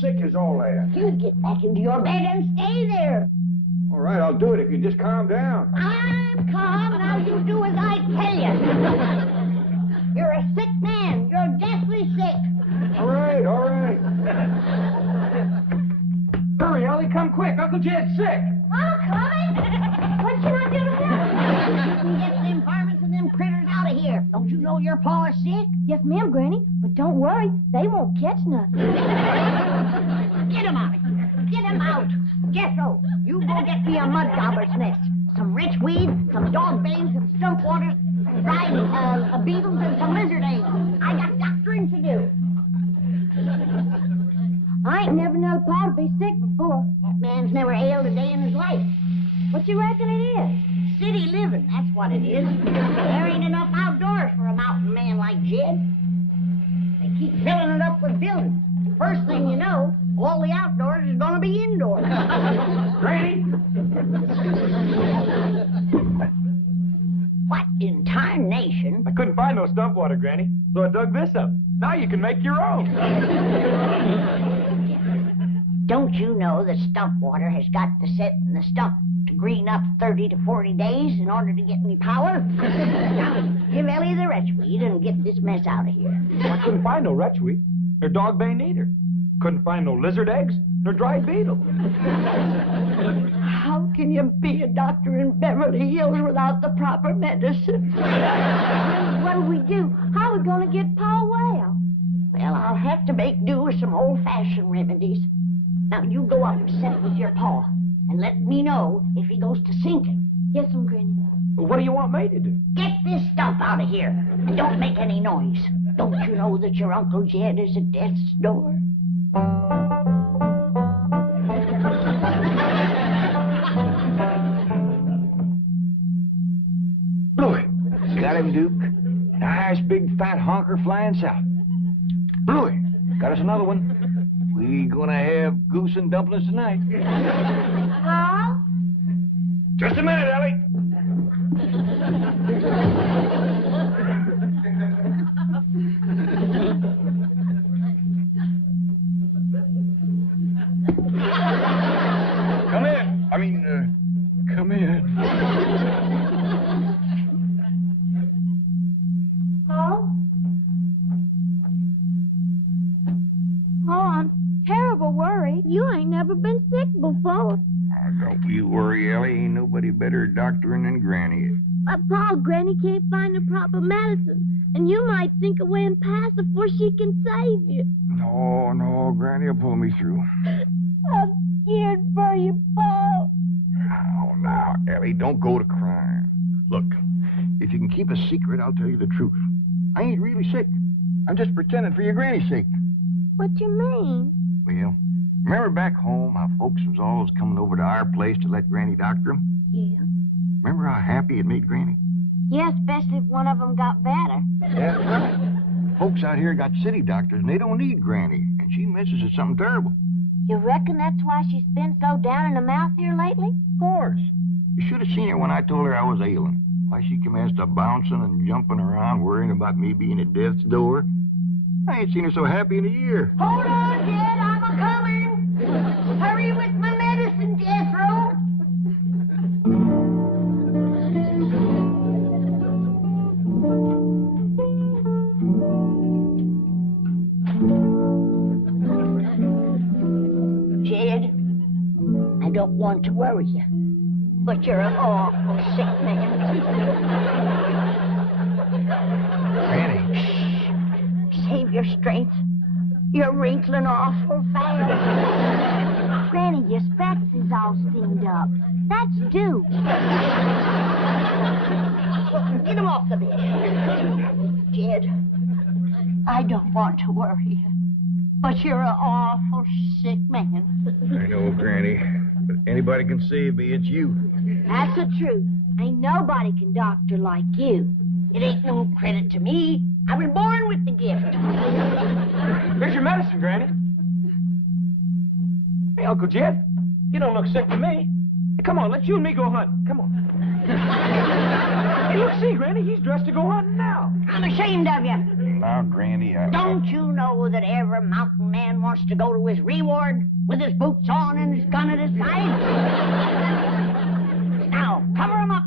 sick is all that? You get back into your bed and stay there. All right, I'll do it if you just calm down. I'm calm. Now you do as I tell you. You're a sick man. You're deathly sick. All right, all right. Hurry, Ellie, come quick. Uncle Jed's sick. I'm coming. What should I do to him? Get them varmints and them critters out of here. Don't you know your paw is sick? Yes, ma'am, Granny. But don't worry, they won't catch nothing. Get him out of here. Get him out. Jethro, you go get me a mud dauber's nest, some rich weed, some dog banes, some stump waters, fried beetles, and some lizard eggs. I got doctoring to do. I ain't never known Pa to be sick before. That man's never ailed a day in his life. What you reckon it is? City living, that's what it is. There ain't enough outdoors for a mountain man like Jed. They keep filling it up with buildings. First thing you know, all the outdoors is going to be indoors. Granny! What in tarnation? I couldn't find no stump water, Granny, so I dug this up. Now you can make your own. Don't you know that stump water has got to sit in the stump to green up 30 to 40 days in order to get any power? Now, give Ellie the retchweed and get this mess out of here. Well, I couldn't find no retchweed, nor dog bane either. Couldn't find no lizard eggs, nor dried beetle. How can you be a doctor in Beverly Hills without the proper medicine? What'll we do? How are we going to get Pa well? Well, I'll have to make do with some old-fashioned remedies. Now, you go up and set with your paw, and let me know if he goes to sinking. Yes, ma'am, Granny. What do you want me to do? Get this stump out of here, and don't make any noise. Don't you know that your Uncle Jed is at death's door? Bluey. Got him, Duke. Nice big fat honker flying south. Bluey. Got us another one. We gonna have goose and dumplings tonight. Pa? Just a minute, Ellie. Come in. Come in. Pa? Oh, I'm terrible worried. You ain't never been sick before. Don't you worry, Ellie. Ain't nobody better at doctoring than Granny is. But Pa, Granny can't find the proper medicine, and you might think away and pass before she can save you. No, Granny will pull me through. I'm scared for you, Pa. Now, Ellie, don't go to crying. Look, if you can keep a secret, I'll tell you the truth. I ain't really sick. I'm just pretending for your granny's sake. What you mean? Well, remember back home how folks was always coming over to our place to let Granny doctor them? Yeah. Remember how happy it made Granny? Yeah, especially if one of them got better. That's right. Folks out here got city doctors, and they don't need Granny, and she misses at something terrible. You reckon that's why she's been so down in the mouth here lately? Of course. You should have seen her when I told her I was ailing. Why, she commenced to bouncing and jumping around, worrying about me being at death's door. I ain't seen her so happy in a year. Hold on, Jed, I'm a-coming. Hurry with my medicine, Jethro. Jed, I don't want to worry you, but you're an awful sick man. Granny. Save your strength. You're wrinkling awful fast. Granny, your specs is all steamed up. That's Duke. Well, get him off the bed. Jed, I don't want to worry you, but you're an awful sick man. I know, Granny, but anybody can save me, it's you. That's the truth. Ain't nobody can doctor like you. It ain't no credit to me. I was born with the gift. Here's your medicine, Granny. Hey, Uncle Jed, you don't look sick to me. Hey, come on, let you and me go hunting. Come on. Hey, look, see, Granny, he's dressed to go hunting now. I'm ashamed of you. Now, Granny, Don't you know that every mountain man wants to go to his reward with his boots on and his gun at his side? Now, cover him up.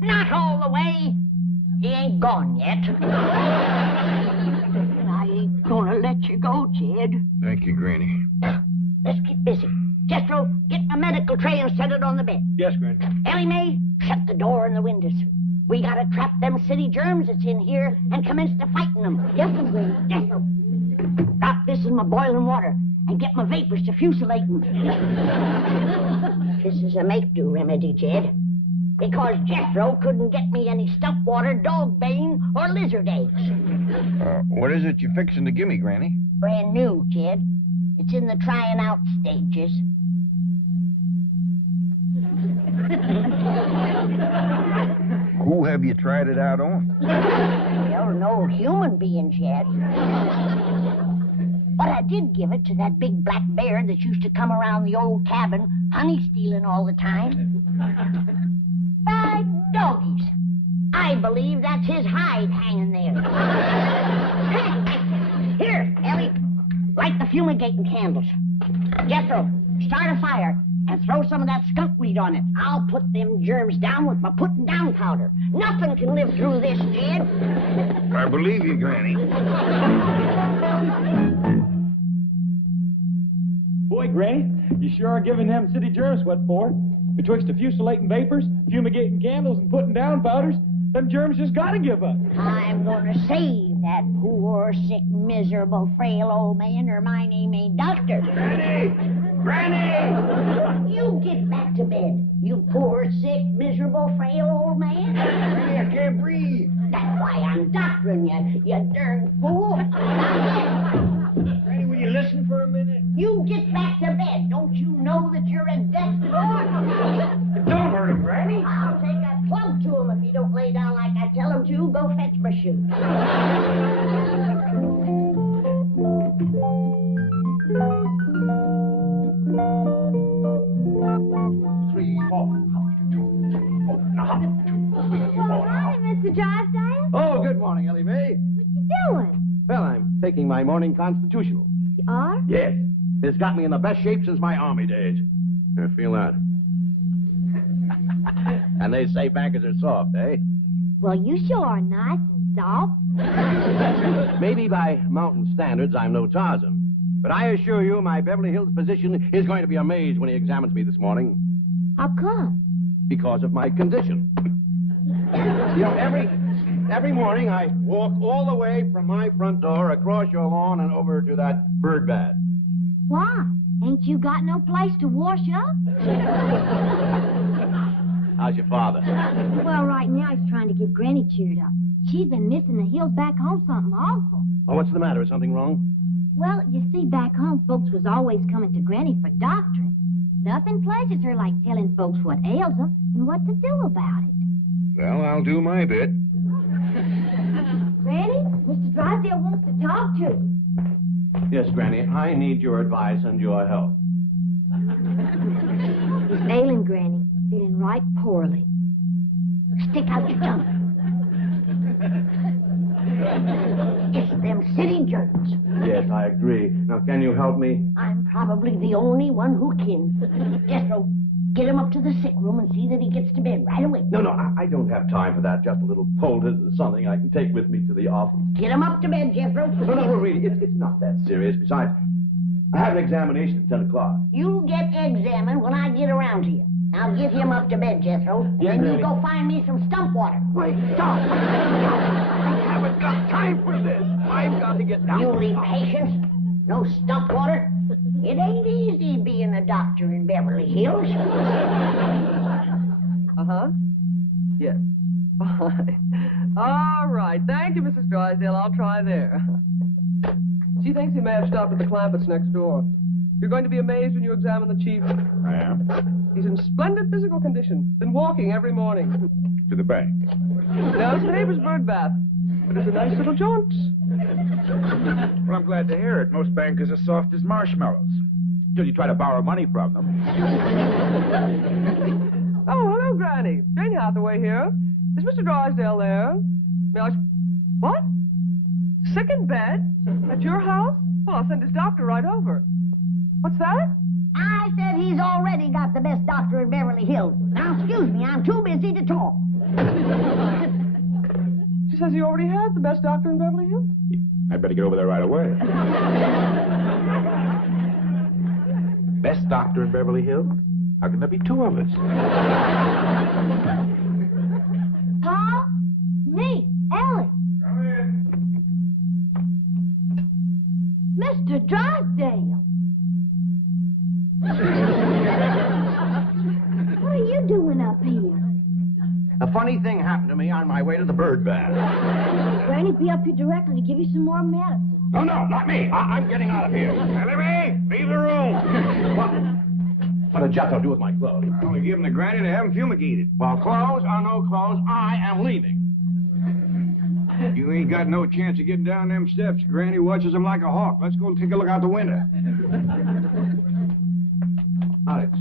Not all the way. He ain't gone yet. I ain't gonna let you go, Jed. Thank you, Granny. Let's get busy. Jethro, get my medical tray and set it on the bed. Yes, Granny. Ellie Mae, shut the door and the windows. We gotta trap them city germs that's in here and commence to fighting them. Yes, Granny. Jethro, drop this in my boiling water and get my vapors to fusilating. This is a make-do remedy, Jed. Because Jethro couldn't get me any stump water, dog bane, or lizard eggs. What is it you're fixing to give me, Granny? Brand new, Jed. It's in the trying out stages. Who have you tried it out on? Well, no human beings yet. But I did give it to that big black bear that used to come around the old cabin, honey stealing all the time. By doggies. I believe that's his hide hanging there. Here, Ellie, light the fumigating candles. Jethro, start a fire and throw some of that skunk weed on it. I'll put them germs down with my putting down powder. Nothing can live through this, Jed. I believe you, Granny. Boy, Granny, you sure are giving them city germs what for. Betwixt the fusilating vapors, fumigating candles, and putting down powders, them germs just gotta give up. I'm gonna save that poor, sick, miserable, frail old man, or my name ain't Doctor. Granny! Granny! You get back to bed, you poor, sick, miserable, frail old man. Granny, I can't breathe. That's why I'm doctoring you, you darn fool. Granny, will you listen for a minute? You get back to bed. Don't you know that you're a death dog? Don't hurt him, Granny. I'll take a club to him if he don't lay down like I tell him to. Go fetch my shoes. 3, 4. Morning, Mr. Drysdale. Oh, good morning, Elly Mae. What you doing? Well, I'm taking my morning constitutional. You are? Yes. It's got me in the best shape since my army days. I feel that. And they say bankers are soft, eh? Well, you sure are nice and soft. Maybe by mountain standards, I'm no Tarzan. But I assure you, my Beverly Hills physician is going to be amazed when he examines me this morning. How come? Because of my condition. You know, every morning I walk all the way from my front door across your lawn and over to that bird bath. Why? Ain't you got no place to wash up? How's your father? Well, right now he's trying to get Granny cheered up. She's been missing the hills back home something awful. Oh, what's the matter? Is something wrong? Well, you see, back home, folks was always coming to Granny for doctoring. Nothing pleasures her like telling folks what ails them and what to do about it. Well, I'll do my bit. Granny, Mr. Drysdale wants to talk to you. Yes, Granny, I need your advice and your help. He's ailing, Granny, feeling right poorly. Stick out your tongue. It's them city germs. Yes, I agree. Now, can you help me? I'm probably the only one who can. Jethro, get him up to the sick room and see that he gets to bed right away. No, I don't have time for that. Just a little poultice or something I can take with me to the office. Get him up to bed, Jethro. No, really, it's not that serious. Besides, I have an examination at 10 o'clock. You get examined when I get around to you. Now get him up to bed, Jethro. And Yes, then you Granny. go find me some stump water. Wait, stop! I haven't got time for this. I've got to get down. You need patience. No stump water. It ain't easy being a doctor in Beverly Hills. Uh-huh. Yes. Fine. All right. Thank you, Mrs. Drysdale. I'll try there. She thinks he may have stopped at the Clampetts next door. You're going to be amazed when you examine the chief. I am. He's in splendid physical condition. Been walking every morning. To the bank. Now, it's the neighbor's bird bath. But it's a nice little jaunt. Well, I'm glad to hear it. Most bankers are soft as marshmallows. Till you try to borrow money from them. Oh, hello, Granny. Jane Hathaway here. Is Mr. Drysdale there? What? Sick in bed? At your house? Well, I'll send his doctor right over. What's that? I said he's already got the best doctor in Beverly Hills. Now, excuse me, I'm too busy to talk. She says he already has the best doctor in Beverly Hills. I'd better get over there right away. Best doctor in Beverly Hills? How can there be two of us? Pa? Me, Elly. Come in. Mr. Drysdale. What are you doing up here? A funny thing happened to me on my way to the bird bath. Granny be up here directly to give you some more medicine. No, not me. I'm getting out of here. Elly, leave the room. What did Jethro do with my clothes? I only give them to Granny to have them fumigated. Well, clothes or no clothes, I am leaving. You ain't got no chance of getting down them steps. Granny watches them like a hawk. Let's go take a look out the window. Oh, it's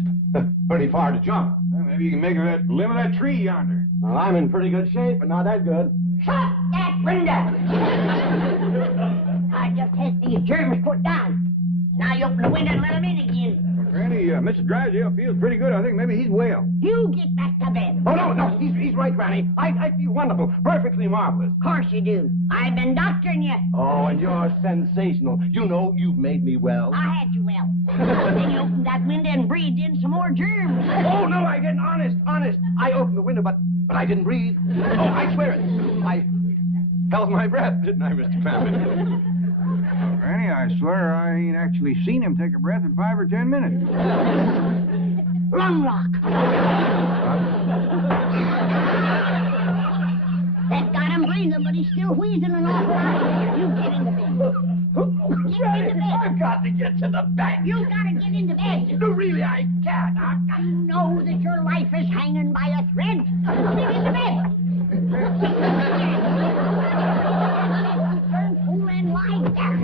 pretty far to jump. Well, maybe you can make her that limb of that tree yonder. Well, I'm in pretty good shape, but not that good. Shut that window! I just had these germs put down. Now you open the window and let them in again. Granny, Mr. Drysdale feels pretty good. I think maybe he's well. You get back to bed. Oh, no, he's right, Granny. I feel wonderful, perfectly marvelous. Of course you do. I've been doctoring you. Oh, and you're sensational. You know you've made me well. I had you well. Then you opened that window and breathed in some more germs. Oh, no, I didn't. Honest. I opened the window, but I didn't breathe. Oh, I swear it. I held my breath, didn't I, Mr. Clampett? Granny, I swear I ain't actually seen him take a breath in 5 or 10 minutes. Lung lock. That got him breathing, but he's still wheezing an awful lot. You get into bed. Get into bed. I've got to get to the back. You gotta get into bed. No, really, I can't. You know that your life is hanging by a thread. Get into bed. Turn fool and lie down.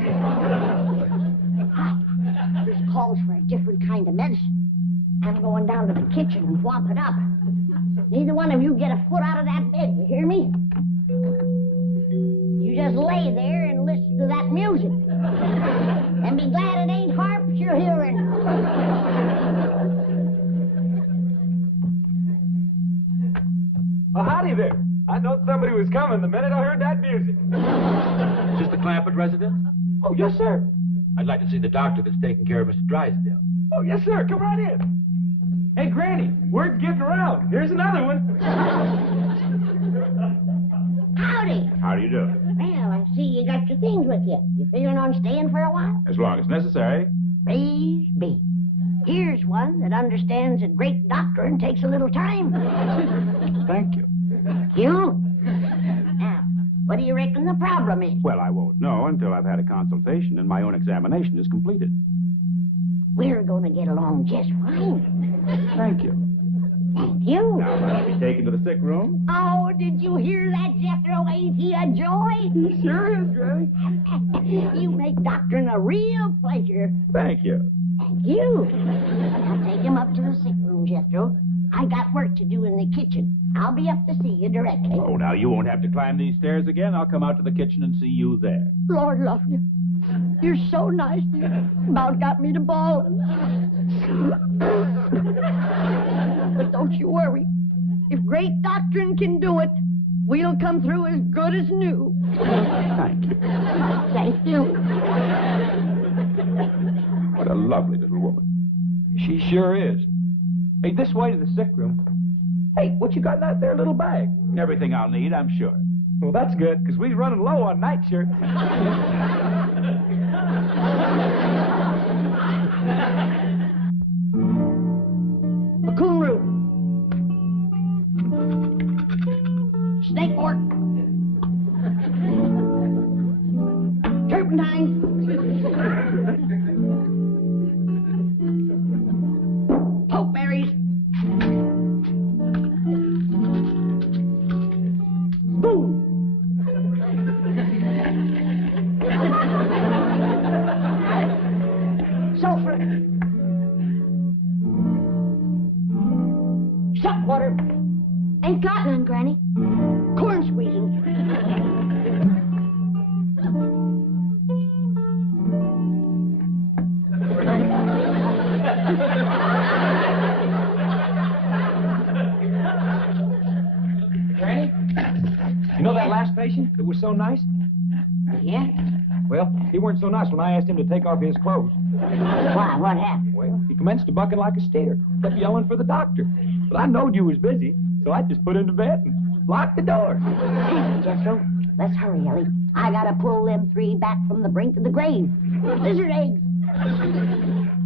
This calls for a different kind of medicine. I'm going down to the kitchen and whop it up. Neither one of you get a foot out of that bed, you hear me? You just lay there and listen to that music. And be glad it ain't harps you're hearing. Well, howdy there. I thought somebody was coming the minute I heard that music. Is this the Clampett residence? Oh, yes, sir. I'd like to see the doctor that's taking care of Mr. Drysdale. Oh, yes, sir. Come right in. Hey, Granny, word's getting around. Here's another one. Howdy. How do you do? Well, I see you got your things with you. You figuring on staying for a while? As long as necessary. Praise be. Here's one that understands that great doctoring takes a little time. Thank you. You? Now, what do you reckon the problem is? Well, I won't know until I've had a consultation and my own examination is completed. We're going to get along just fine. Thank you. Thank you. Now, I'll be taken to the sick room. Oh, did you hear that, Jethro? Ain't he a joy? He sure is, Granny. You make doctoring a real pleasure. Thank you. Thank you. Now take him up to the sick room, Jethro. I got work to do in the kitchen. I'll be up to see you directly. Oh, now you won't have to climb these stairs again. I'll come out to the kitchen and see you there. Lord love you. You're so nice. You about got me to bawling. But don't you worry. If great doctrine can do it, we'll come through as good as new. Thank you. Thank you. What a lovely little woman. She sure is. Hey, this way to the sick room. Hey, what you got in that there little bag? Everything I'll need, I'm sure. Well, that's good, because we're running low on nightshirts. A cool room. Snake fork. Turpentine. Pokeberries. Boom. Sulfur. Salt water. Ain't got none, Granny. Corn squeezing. patient that was so nice? Yeah? Well, he weren't so nice when I asked him to take off his clothes. Why? What happened? Well, he commenced to bucking like a steer, kept yelling for the doctor. But I knowed you was busy, so I just put him to bed and locked the door. Jethro, let's hurry, Ellie. I gotta pull them 3 back from the brink of the grave. Lizard eggs.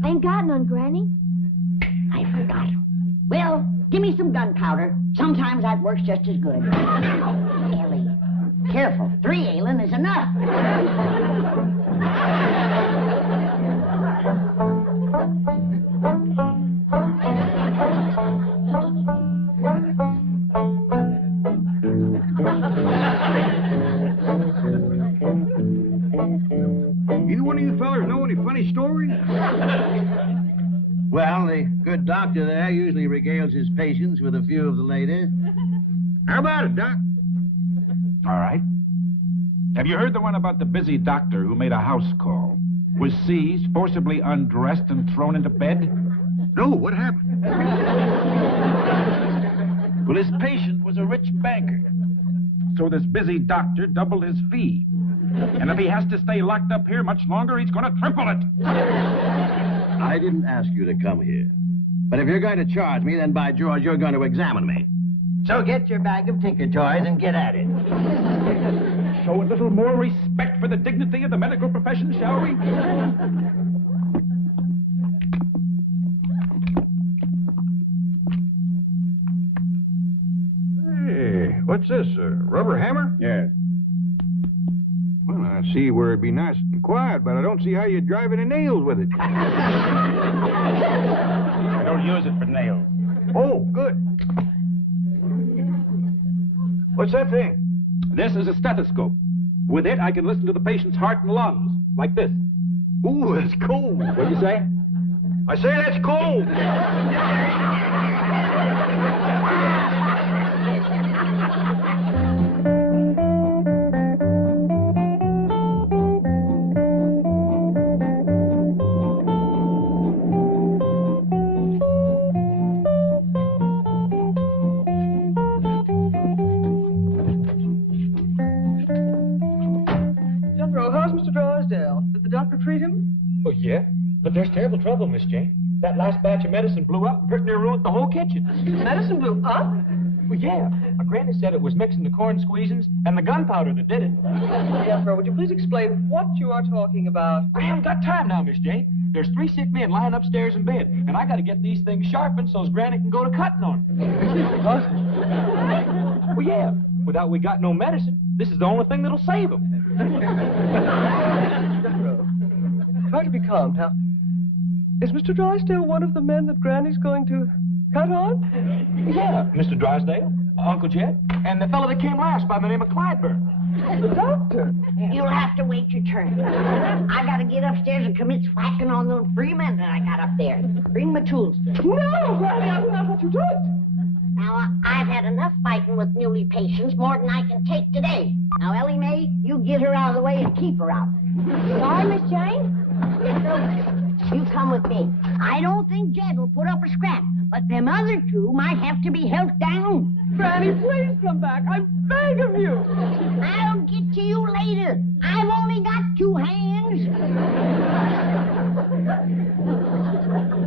Ain't got none, Granny. I forgot. Well, give me some gunpowder. Sometimes that works just as good. Ellie, careful. 3 ailing is enough. Either one of you fellers know any funny stories? Well, the good doctor there usually regales his patients with a few of the latest. How about it, Doc? All right. Have you heard the one about the busy doctor who made a house call? Was seized, forcibly undressed, and thrown into bed? No, what happened? Well, his patient was a rich banker. So this busy doctor doubled his fee. And if he has to stay locked up here much longer, he's going to triple it. I didn't ask you to come here. But if you're going to charge me, then by George, you're going to examine me. So get your bag of tinker toys and get at it. Show a little more respect for the dignity of the medical profession, shall we? Hey, what's this, a rubber hammer? Yes. Well, I see where it'd be nice and quiet, but I don't see how you'd drive any nails with it. I don't use it for nails. Oh, good. What's that thing? This is a stethoscope. With it, I can listen to the patient's heart and lungs, like this. Ooh, that's cold. What'd you say? I say that's cold. Jethro, how's Mr. Drysdale? Did the doctor treat him? Oh, yeah? But there's terrible trouble, Miss Jane. That last batch of medicine blew up and pretty near ruined the whole kitchen. Medicine blew up? Well, yeah. My granny said it was mixing the corn squeezins and the gunpowder that did it. Jethro, would you please explain what you are talking about? I haven't got time now, Miss Jane. There's 3 sick men lying upstairs in bed, and I got to get these things sharpened so's Granny can go to cutting on them. Well, yeah. Without we got no medicine, this is the only thing that'll save them. Jethro, try to be calm. Now, is Mr. Drysdale one of the men that Granny's going to cut on? Yeah, Mr. Drysdale, Uncle Jed, and the fellow that came last by the name of Clydeburn. The doctor. You'll have to wait your turn. I gotta get upstairs and commit whacking on those 3 men that I got up there. Bring my tools. No, Granny, I will not let you do it. Now, I've had enough fighting with muley patients, more than I can take today. Now, Ellie Mae, you get her out of the way and keep her out. Sorry, Miss Jane? You come with me. I don't think Jed will put up a scrap, but them other 2 might have to be held down. Granny, please come back. I beg of you. I'll get to you later. I've only got 2 hands.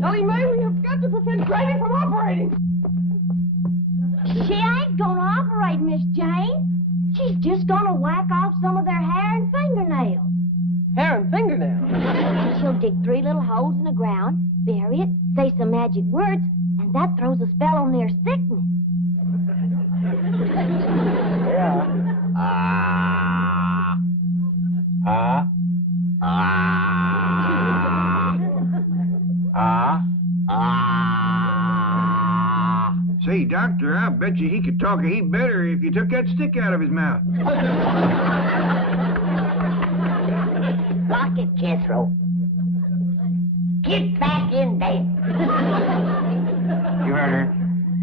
Elly Mae, we have got to prevent Granny from operating. She ain't gonna operate, Miss Jane. She's just gonna whack off some of their hair and fingernails. Hair and fingernails. She'll dig 3 little holes in the ground, bury it, say some magic words, and that throws a spell on their sickness. Yeah. Say, Doctor, I bet you he could talk a heap better if you took that stick out of his mouth. Lock it, Jethro. Get back in bed. You heard her.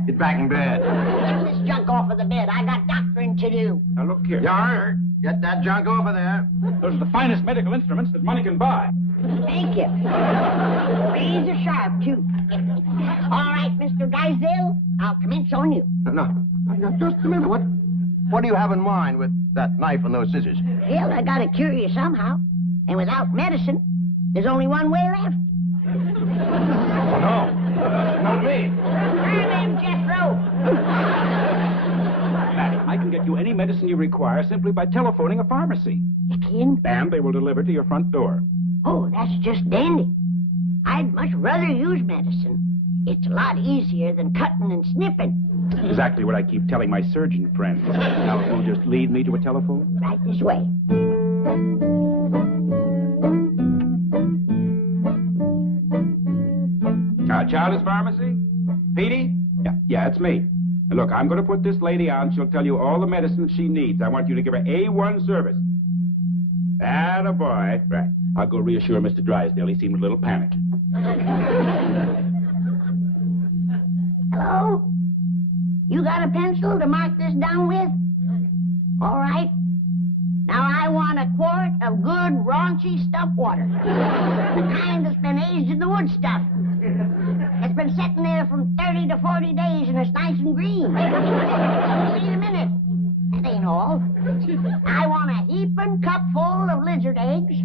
Get back in bed. Get this junk off of the bed. I got doctoring to do. Now, look here. You heard her. Get that junk over there. Those are the finest medical instruments that money can buy. Thank you. Razor sharp, too. All right, Mr. Drysdale, I'll commence on you. No, just a minute. What What do you have in mind with that knife and those scissors? Well, I gotta cure you somehow. And without medicine, there's only one way left. Oh, no. Not me. Turn in, Jethro. Maddie, I can get you any medicine you require simply by telephoning a pharmacy. You can? And they will deliver to your front door. Oh, that's just dandy. I'd much rather use medicine. It's a lot easier than cutting and snipping. Exactly what I keep telling my surgeon friends. Now, if you'll just lead me to a telephone. Right this way. Child's Pharmacy? Petey? Yeah, it's me. And look, I'm going to put this lady on. She'll tell you all the medicine she needs. I want you to give her A1 service. Attaboy. Right. I'll go reassure Mr. Drysdale. He seemed a little panicked. Hello? You got a pencil to mark this down with? All right. Now I want a quart of good, raunchy stuff water. The kind that's been aged in the wood stuff. It's been sitting there from 30 to 40 days and it's nice and green. Wait a minute. That ain't all. I want a heaping cup full of lizard eggs,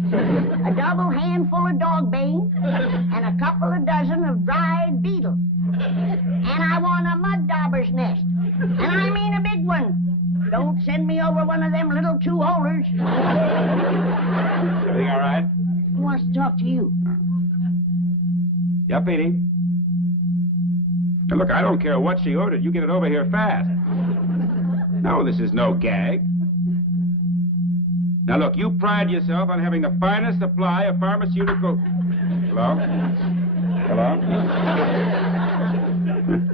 a double handful of dog bane, and a couple of dozen of dried beetles. And I want a mud dauber's nest. And I mean a big one. Don't send me over one of them little two-holers. Everything all right? Who wants to talk to you? Yeah, Petey. Now, look, I don't care what she ordered. You get it over here fast. No, this is no gag. Now, look, you pride yourself on having the finest supply of pharmaceutical... Hello? Hello?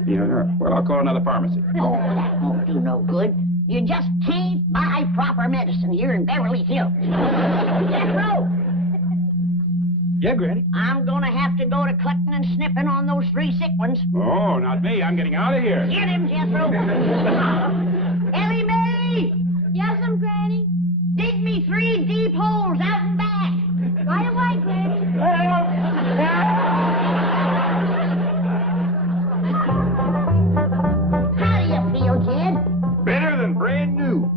Yeah, well, I'll call another pharmacy. Oh, that won't do no good. You just can't buy proper medicine here in Beverly Hills. Jethro! Yeah, Granny? I'm gonna have to go to cutting and snipping on those 3 sick ones. Oh, not me. I'm getting out of here. Get him, Jethro. Ellie Mae! Yes'm, Granny. Dig me 3 deep holes out and back. Right away, Granny. How do you feel, Jed? Better than brand new.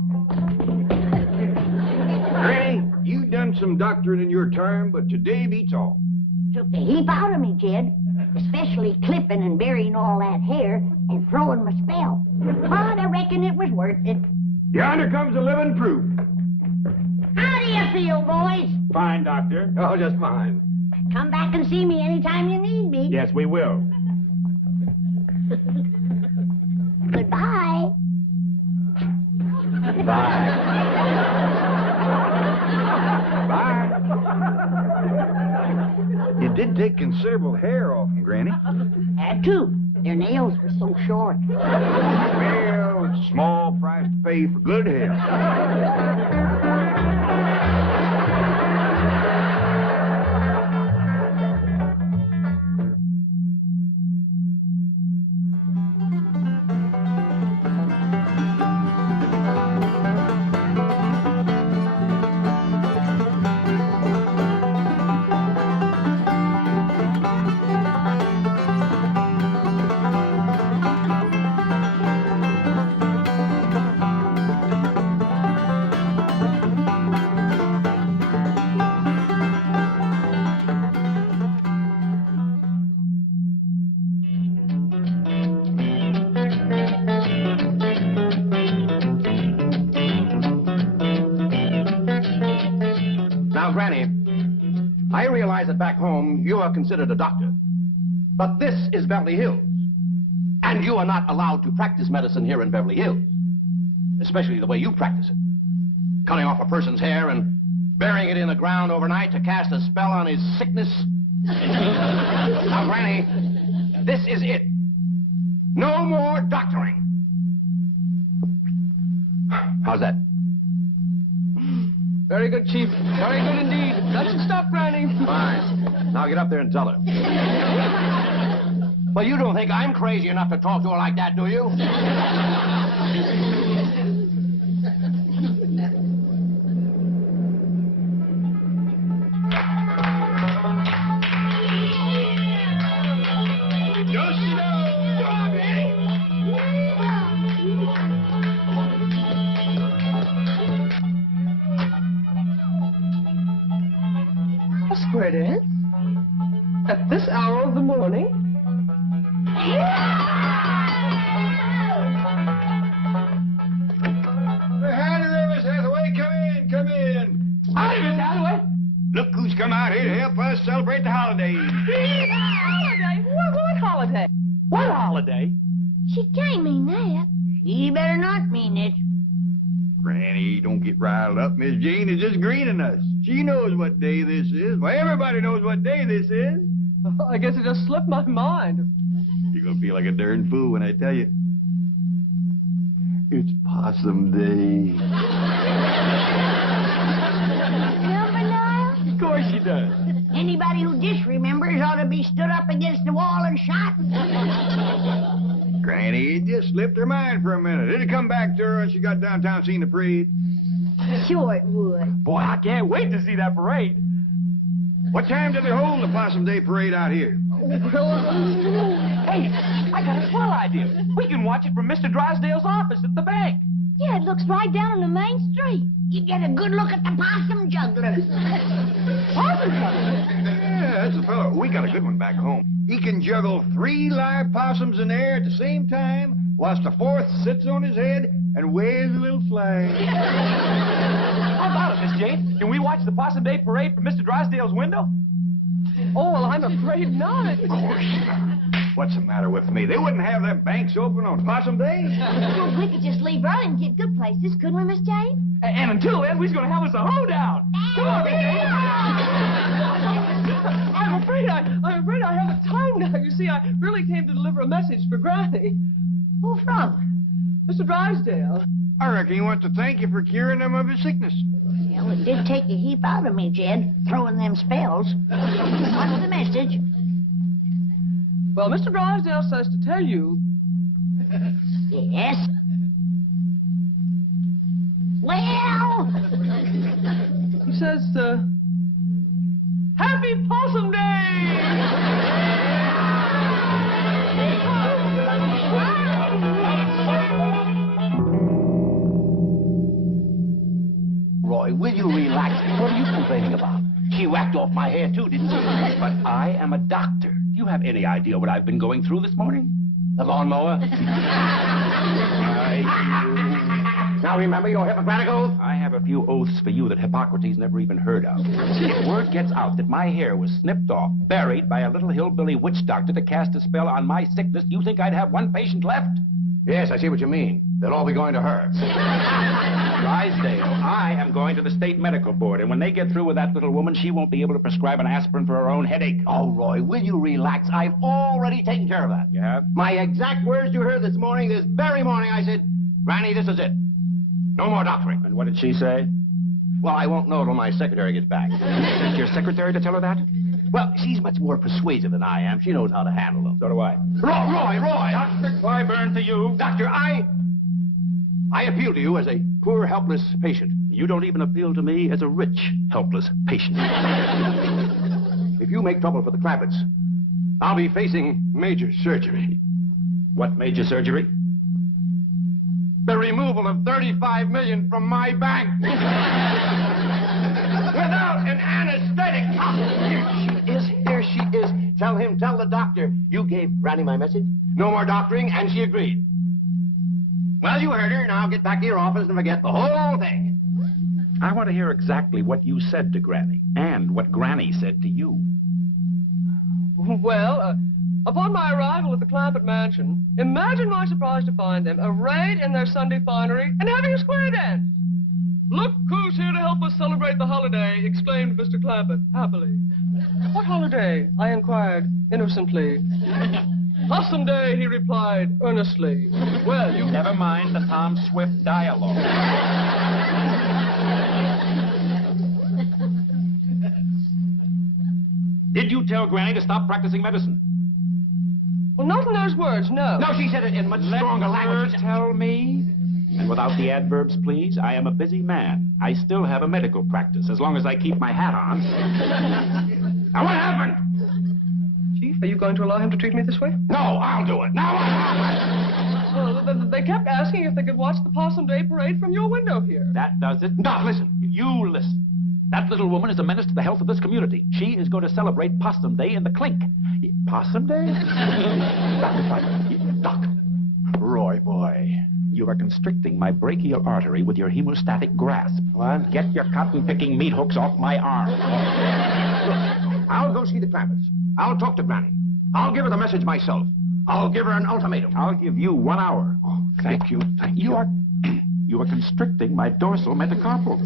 Granny, you done some doctoring in your time, but today beats all. Took the heap out of me, Jed. Especially clipping and burying all that hair and throwing my spell. But I reckon it was worth it. Yonder comes the living proof. How do you feel, boys? Fine, Doctor. Oh, just fine. Come back and see me anytime you need me. Yes, we will. Goodbye. Bye. Bye. You did take considerable hair off them, Granny. Had to. Their nails were so short. Well, it's a small price to pay for good hair. Now, Granny, I realize that back home you are considered a doctor. But this is Beverly Hills. And you are not allowed to practice medicine here in Beverly Hills. Especially the way you practice it. Cutting off a person's hair and burying it in the ground overnight to cast a spell on his sickness. Now, Granny, this is it. No more doctoring. How's that? Very good, Chief. Very good indeed. Doesn't stop, Granny. Fine. Now get up there and tell her. Well, you don't think I'm crazy enough to talk to her like that, do you? square dance? At this hour of the morning? Howdy there, Miss Hathaway. Come in. Howdy, Miss Hathaway. Look who's come out here to help us celebrate the holidays. Holiday? What holiday? What holiday? She can't mean that. He better not mean it. Granny, don't get riled up. Miss Jane is just greening us. She knows what day this is. Well, everybody knows what day this is. I guess it just slipped my mind. You're gonna feel like a darn fool when I tell you. It's Possum Day. Remember, Niall? Of course she does. Anybody who disremembers ought to be stood up against the wall and shot. Granny, it just slipped her mind for a minute. It'll come back to her when she got downtown seeing the parade. Sure it would. Boy, I can't wait to see that parade. What time do they hold the Possum Day parade out here? Hey, I got a swell idea. We can watch it from Mr. Drysdale's office at the bank. Yeah, it looks right down on the main street. You get a good look at the possum jugglers. Yeah, that's a fellow. We got a good one back home. He can juggle 3 live possums in the air at the same time, whilst the 4th sits on his head and waves a little flag. How about it, Miss Jane? Can we watch the Possum Day parade from Mr. Drysdale's window? Oh, well, I'm afraid not. Of course not. What's the matter with me? They wouldn't have them banks open on Possum Day. Well, we could just leave early and get good places, couldn't we, Miss Jane? And until then, we're going to have us a hoedown. Come on, Miss Jane. I'm afraid I haven't time now. You see, I really came to deliver a message for Granny. Who from? Mr. Drysdale. I reckon he wants to thank you for curing him of his sickness. Well, it did take a heap out of me, Jed, throwing them spells. What's the message? Well, Mr. Drysdale says to tell you... Yes? Well... He says, Happy Possum Roy, will you relax? What are you complaining about? She whacked off my hair, too, didn't she? But I am a doctor. Do you have any idea what I've been going through this morning? The lawnmower? Now remember your Hippocratic oath? I have a few oaths for you that Hippocrates never even heard of. If word gets out that my hair was snipped off, buried by a little hillbilly witch doctor to cast a spell on my sickness, do you think I'd have one patient left? Yes, I see what you mean. They'll all be going to her. Drysdale, I am going to the state medical board, and when they get through with that little woman, she won't be able to prescribe an aspirin for her own headache. Oh, Roy, will you relax? I've already taken care of that. You have? My exact words you heard this morning, this very morning, I said, Granny, this is it. No more doctoring. And what did she say? Well, I won't know till my secretary gets back. You sent your secretary to tell her that? Well, she's much more persuasive than I am. She knows how to handle them. So do I. Roy! Dr. Clyburn to you. Doctor, I appeal to you as a poor, helpless patient. You don't even appeal to me as a rich, helpless patient. If you make trouble for the Clampetts, I'll be facing major surgery. What major surgery? The removal of $35 million from my bank. Without an anesthetic. Here she is. Tell the doctor you gave Granny my message. No more doctoring, and she agreed. Well, you heard her. Now get back to your office and forget the whole thing. I want to hear exactly what you said to Granny, and what Granny said to you. Well, upon my arrival at the Clampett mansion, imagine my surprise to find them arrayed in their Sunday finery and having a square dance. Look who's here to help us celebrate the holiday, exclaimed Mr. Clampett happily. What holiday? I inquired innocently. Possum Day, he replied earnestly. Well, you... Never mind the Tom Swift dialogue. Did you tell Granny to stop practicing medicine? Well, not in those words, no. No, she said it in much stronger language. Tell me. And without the adverbs, please, I am a busy man. I still have a medical practice, as long as I keep my hat on. Now, what happened? Chief, are you going to allow him to treat me this way? No, I'll do it. Now what happened? Well, they kept asking if they could watch the Possum Day parade from your window here. That does it. Doc, listen. You listen. That little woman is a menace to the health of this community. She is going to celebrate Possum Day in the clink. Possum Day? Dr. Pfeiffer. Doc. Roy, boy, you are constricting my brachial artery with your hemostatic grasp. What? Get your cotton-picking meat hooks off my arm. Look, I'll go see the Clampetts. I'll talk to Granny. I'll give her the message myself. I'll give her an ultimatum. I'll give you 1 hour. Oh, thank you. Thank you. You are constricting my dorsal metacarpal.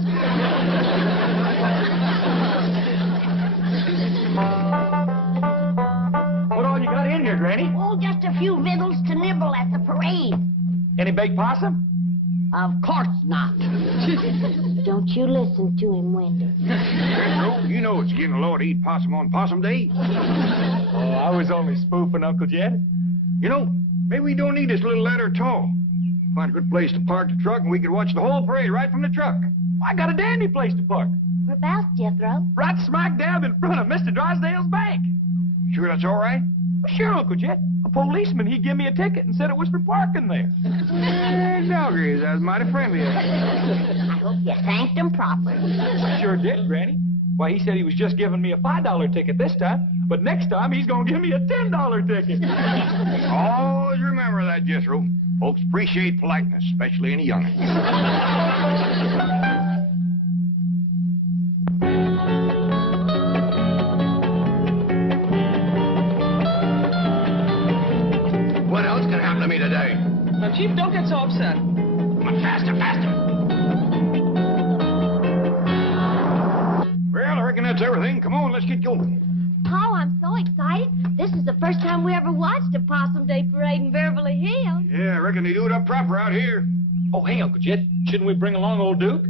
What all you got in here, Granny? Oh, just a few victuals to nibble at the parade. Any baked possum? Of course not. Don't you listen to him, Wendy. You know it's getting low to eat possum on Possum Day. Oh, I was only spoofing, Uncle Jed. You know, maybe we don't need this little ladder at all. Find a good place to park the truck and we could watch the whole parade right from the truck. I got a dandy place to park. Whereabouts, Jethro? Right smack dab in front of Mr. Drysdale's bank. Sure that's all right? Well, sure, Uncle Jed. A policeman, he gave me a ticket and said it was for parking there. Doggies, that was mighty friendly of you. I hope you thanked him properly. Sure did, Granny. Why, he said he was just giving me a $5 ticket this time, but next time he's going to give me a $10 ticket. Always remember that, Jethro. Folks appreciate politeness, especially in a young'un. What else can happen to me today? Now, Chief, don't get so upset. Come on, faster, faster. Well, I reckon that's everything. Come on, let's get going. Oh, I'm so excited. This is the first time we ever watched a Possum Day parade in Beverly Hills. Yeah, I reckon they do it up proper out here. Oh, hey, Uncle Jed, shouldn't we bring along old Duke?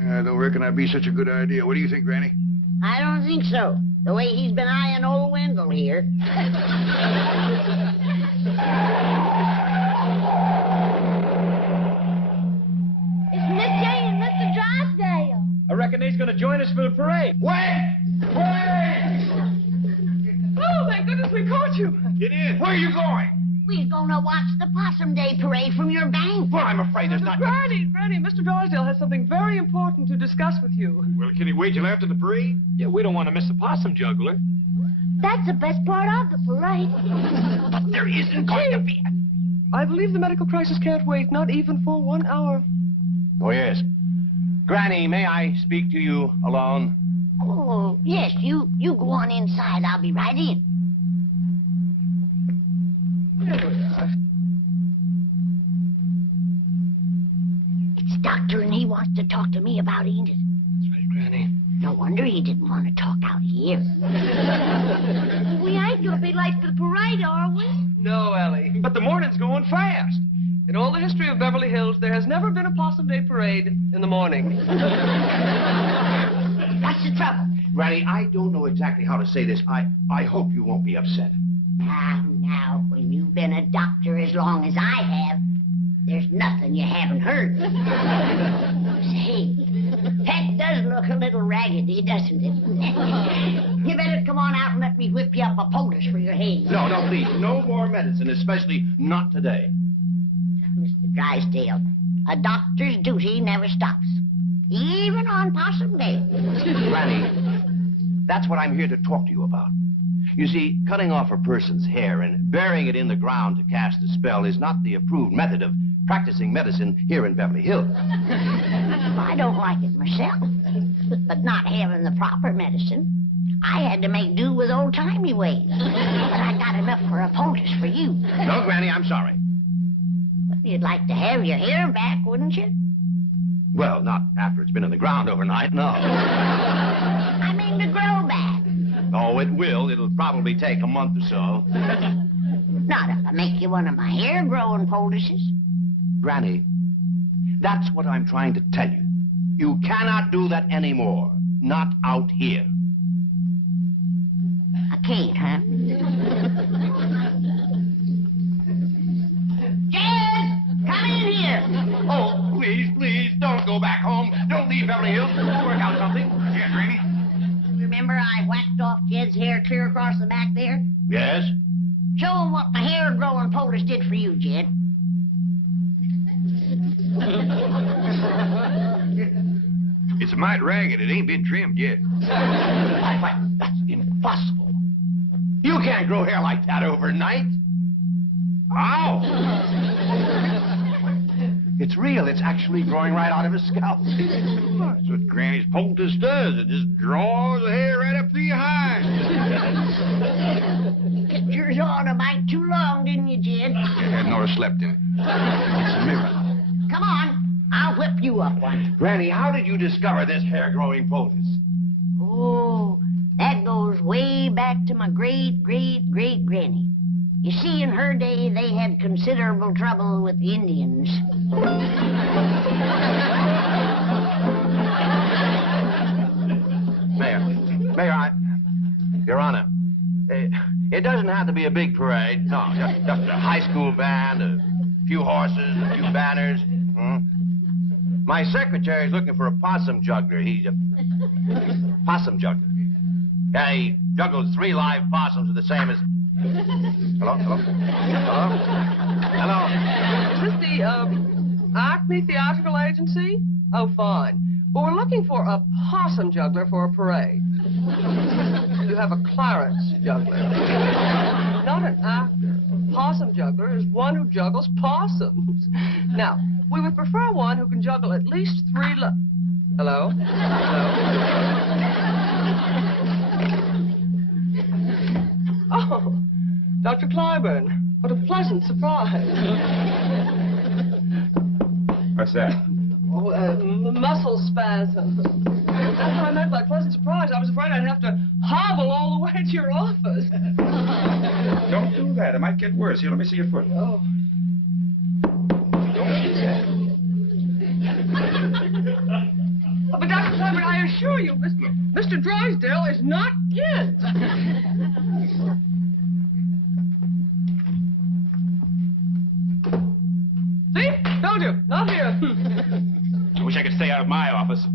I don't reckon that'd be such a good idea. What do you think, Granny? I don't think so. The way he's been eyeing old Wendell here. It's Miss Jane and Mr. Drysdale. I reckon he's going to join us for the parade. Wait! Wait! Oh, thank goodness we caught you. Get in. Where are you going? We're gonna watch the Possum Day parade from your bank. Well, I'm afraid there's not... Granny, Mr. Drysdale has something very important to discuss with you. Well, can he wait till after the parade? Yeah, we don't want to miss the possum juggler. That's the best part of the parade. But there isn't going to be... I believe the medical crisis can't wait, not even for 1 hour. Oh, yes. Granny, may I speak to you alone? Oh, yes, you go on inside. I'll be right in. It's Doctor, and he wants to talk to me about Enid. That's right, Granny. No wonder he didn't want to talk out here. We ain't gonna be late for the parade, are we? No, Ellie. But the morning's going fast. In all the history of Beverly Hills, there has never been a Possum Day parade in the morning. What's the trouble? Granny, I don't know exactly how to say this. I hope you won't be upset. Now, when you've been a doctor as long as I have, there's nothing you haven't heard. Say, Pet does look a little raggedy, doesn't it? You better come on out and let me whip you up a poultice for your head. No, please. No more medicine, especially not today. Mr. Drysdale, a doctor's duty never stops, even on Possum Day. Granny, that's what I'm here to talk to you about. You see, cutting off a person's hair and burying it in the ground to cast a spell is not the approved method of practicing medicine here in Beverly Hills. I don't like it myself, but not having the proper medicine, I had to make do with old-timey ways. But I got enough for a poultice for you. No, Granny, I'm sorry. You'd like to have your hair back, wouldn't you? Well, not after it's been in the ground overnight, no. I mean to grow back. Oh, it will. It'll probably take a month or so. Not if I make you one of my hair-growing poultices. Granny, that's what I'm trying to tell you. You cannot do that anymore. Not out here. I can't, huh? Jed! Come in here! Oh, please, don't go back home. Don't leave Beverly Hills. We'll work out something. Yeah, Granny? Remember I whacked off Jed's hair clear across the back there? Yes? Show him what my hair-growing poultice did for you, Jed. It's a mite ragged. It ain't been trimmed yet. Why, that's impossible. You can't grow hair like that overnight. Ow! It's real. It's actually growing right out of his scalp. That's what Granny's poultice does. It just draws the hair right up through your hind. Kept yours on a mite too long, didn't you, Jed? Yeah, Nora slept in it. It's a miracle. Come on. I'll whip you up one. Granny, how did you discover this hair-growing poultice? Oh, that goes way back to my great-great-great-granny. You see, in her day, they had considerable trouble with the Indians. Mayor, Your Honor, it doesn't have to be a big parade. No, just a high school band, a few horses, a few banners. My secretary's looking for a possum juggler. He's a possum juggler. Yeah, he juggles 3 live possums with the same as... Hello? Is this the, Acme Theatrical Agency? Oh, fine. Well, we're looking for a possum juggler for a parade. You have a Clarence juggler. Not an actor. A possum juggler is one who juggles possums. Now, we would prefer one who can juggle at least 3 Hello? Oh, Dr. Clyburn, what a pleasant surprise. What's that? Oh, muscle spasm. That's what I meant by pleasant surprise. I was afraid I'd have to hobble all the way to your office. Don't do that. It might get worse. Here, let me see your foot. Oh. But Dr. Clyburn, I assure you, Mr. Drysdale is not in. See? Told you. Not here. I wish I could stay out of my office.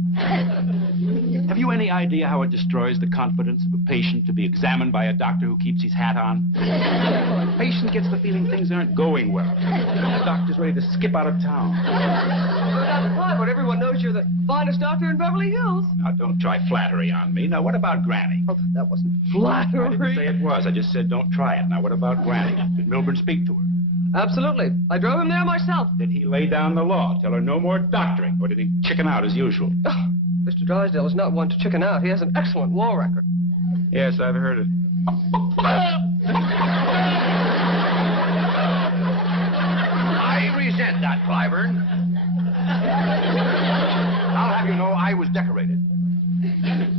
Have you any idea how it destroys the confidence of a patient to be examined by a doctor who keeps his hat on? The patient gets the feeling things aren't going well. The doctor's ready to skip out of town. Well, Dr. Clyburn, everyone knows you're the finest doctor in Beverly Hills. Now, don't try flattery on me. Now, what about Granny? Oh, that wasn't flattery. I didn't say it was. I just said don't try it. Now, what about Granny? Did Milburn speak to her? Absolutely. I drove him there myself. Did he lay down the law, tell her no more doctoring, or did he chicken out as usual? Oh, Mr. Drysdale is not one to chicken out. He has an excellent law record. Yes, I've heard it. I resent that, Clyburn. I'll have you know I was decorated.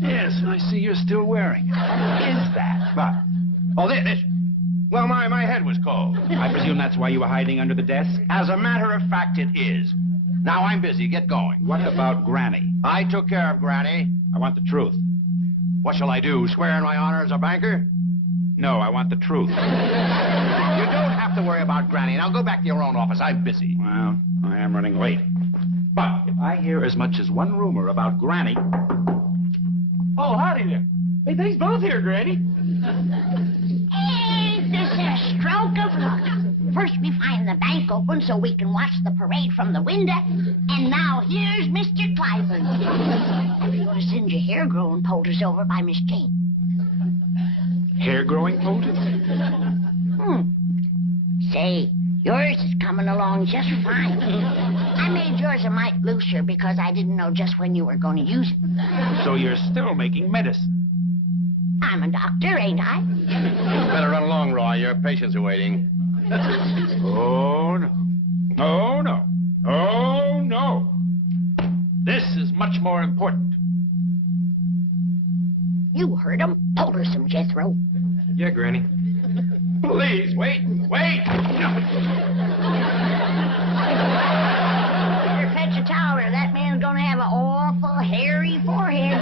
Yes, and I see you're still wearing it. What is that? But, this. Well, my head was cold. I presume that's why you were hiding under the desk? As a matter of fact, it is. Now I'm busy. Get going. What about Granny? I took care of Granny. I want the truth. What shall I do, swear in my honor as a banker? No, I want the truth. You don't have to worry about Granny. Now go back to your own office. I'm busy. Well, I am running late. But if I hear as much as one rumor about Granny... Oh, howdy there. Hey, thanks both here, Granny. Ain't this a stroke of luck? First we find the bank open so we can watch the parade from the window, and now here's Mr. Clyburn. We're going to send your hair-growing poultice over by Miss Jane. Hair-growing poultice? Say, yours is coming along just fine. I made yours a mite looser because I didn't know just when you were going to use it. So you're still making medicine? I'm a doctor, ain't I? Better run along, Roy. Your patients are waiting. Oh, no. Oh, no. Oh, no. This is much more important. You heard him. Poultice him, Jethro. Yeah, Granny. Please, wait. Better fetch a towel or that man's gonna have an awful hairy forehead.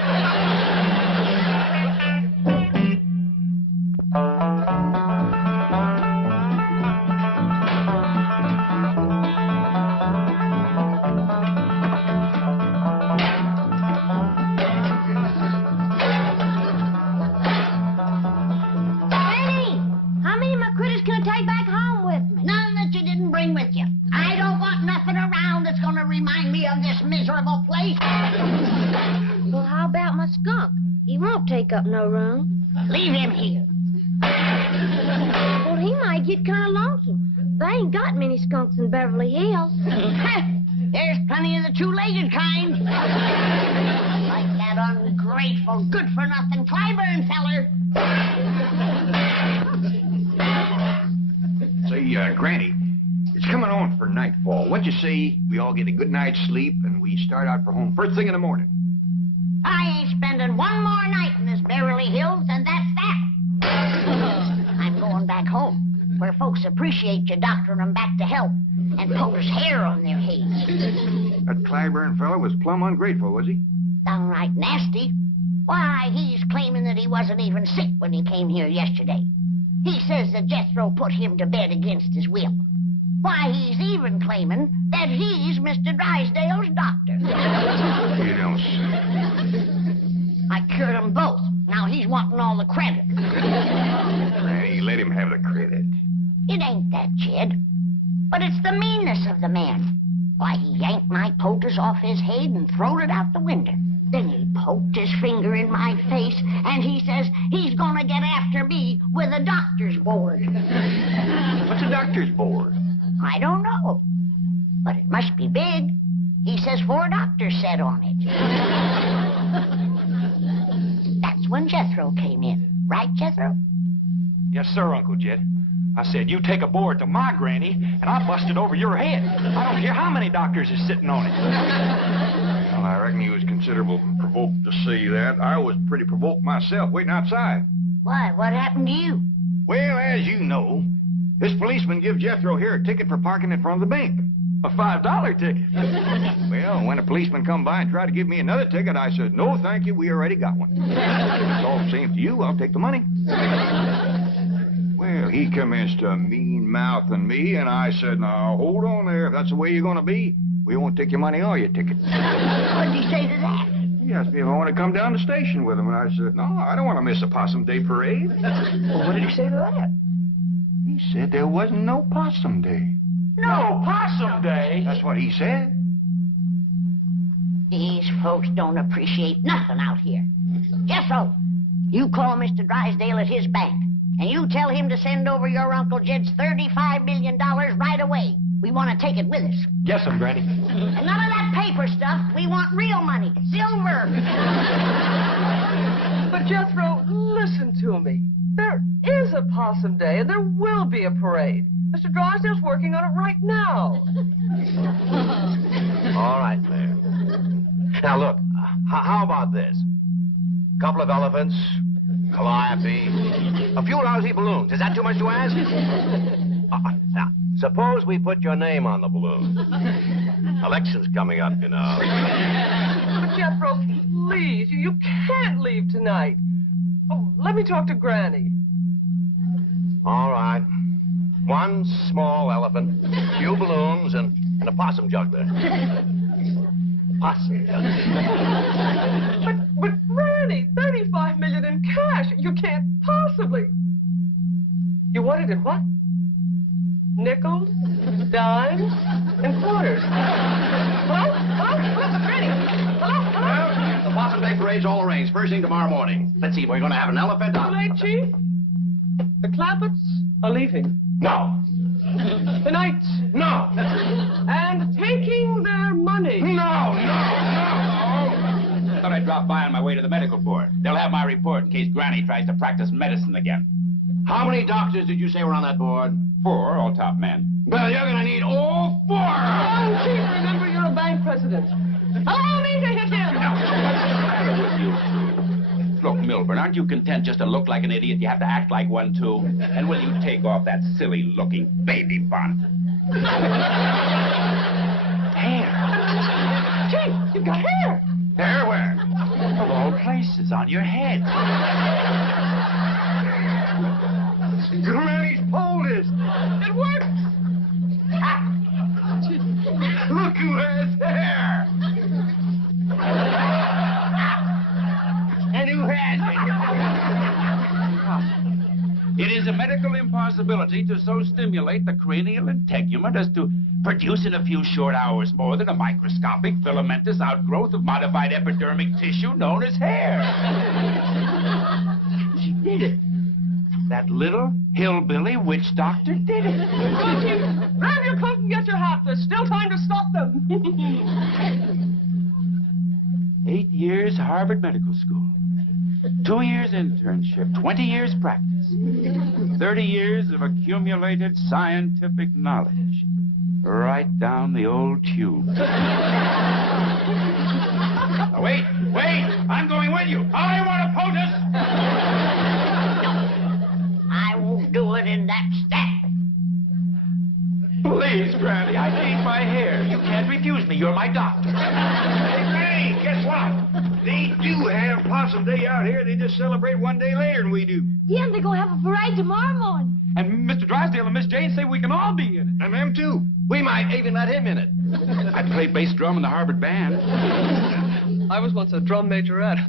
Remind me of this miserable place. skunk. He won't take up no room. Leave him here. Well, he might get kind of lonesome. They ain't got many skunks in Beverly Hills. There's plenty of the two-legged kind. Like that ungrateful, good-for-nothing Clyburn feller. Say, Granny, it's coming on for nightfall. What you say we all get a good night's sleep and we start out for home first thing in the morning? I ain't spending one more night in this Beverly Hills, and that's that. I'm going back home, where folks appreciate you doctoring them back to health and pulls hair on their heads. That Clyburn fella was plumb ungrateful, was he? Downright nasty. Why, he's claiming that he wasn't even sick when he came here yesterday. He says that Jethro put him to bed against his will. Why, he's even claiming that he's Mr. Drysdale's doctor. You don't say. I cured them both. Now he's wanting all the credit. Granny, let him have the credit. It ain't that, Jed. But it's the meanness of the man. Why, he yanked my potus off his head and throwed it out the window. Then he poked his finger in my face, and he says he's gonna get after me with a doctor's board. What's a doctor's board? I don't know. But it must be big. He says 4 doctors sat on it. That's when Jethro came in. Right, Jethro? Yes, sir, Uncle Jed. I said, you take a board to my granny, and I'll bust it over your head. I don't care how many doctors is sitting on it. Well, I reckon he was considerable provoked to see that. I was pretty provoked myself waiting outside. Why, what happened to you? Well, as you know, this policeman gives Jethro here a ticket for parking in front of the bank. A $5 ticket. Well, when a policeman come by and tried to give me another ticket, I said, no, thank you, we already got one. It's all the same to you, I'll take the money. Well, he commenced to mean-mouthing me, and I said, now, hold on there. If that's the way you're going to be, we won't take your money or your ticket. What'd you say to that? He asked me if I want to come down to the station with him, and I said, no, I don't want to miss a Possum Day parade. Well, what did he say to that? He said there wasn't no Possum Day. No Possum Day? That's what he said. These folks don't appreciate nothing out here. Jethro, you call Mr. Drysdale at his bank, and you tell him to send over your Uncle Jed's $35 million right away. We want to take it with us. Yes, Granny. And none of that paper stuff. We want real money. Silver. But Jethro, listen to me. There is a Possum Day, and there will be a parade. Mr. Drysdale's working on it right now. All right, Mayor. Now, look, how about this? A couple of elephants, calliope, a few lousy balloons. Is that too much to ask? Now, suppose we put your name on the balloon. Election's coming up, you know. But Jethro, please, you can't leave tonight. Oh, let me talk to Granny. All right. One small elephant, a few balloons, and a possum juggler. Possum juggler. But Granny, $35 million in cash. You can't possibly. You want it in what? Nickels, dimes, and quarters. Hello? Hello, Granny. Hello? Well, the Possum Day parade's all arranged. First thing tomorrow morning. Let's see, we're going to have an elephant. Too late, Chief. The Clappets are leaving. No. The Knights. No. And taking their money. No. Thought I'd drop by on my way to the medical board. They'll have my report in case Granny tries to practice medicine again. How many doctors did you say were on that board? 4, all top men. Well, you're going to need all 4. Oh, Chief, remember you're a bank president. Allow me to hit him. Look, Milburn, aren't you content just to look like an idiot? You have to act like one, too. And will you take off that silly-looking baby bonnet? Hair. Chief, you've got hair. Hair where? Of all places, on your head. Granny's poldest. It works. Look who has hair. And who has it? It is a medical impossibility to so stimulate the cranial integument as to produce in a few short hours more than a microscopic filamentous outgrowth of modified epidermic tissue known as hair. She did it. That little hillbilly witch doctor did it. Rosie, grab your coat and get your hat. There's still time to stop them. 8 years Harvard Medical School. 2 years internship, 20 years practice, 30 years of accumulated scientific knowledge. Right down the old tube. Now, wait, I'm going with you. I want a POTUS. I won't do it in that stack. Please, Granny, I need my hair. You can't refuse me. You're my doctor. Hey, Granny, guess what? They do have Possum Day out here. They just celebrate one day later than we do. Yeah, and they're going to have a parade tomorrow morning. And Mr. Drysdale and Miss Jane say we can all be in it. And them too. We might even let him in it. I played bass drum in the Harvard band. I was once a drum majorette.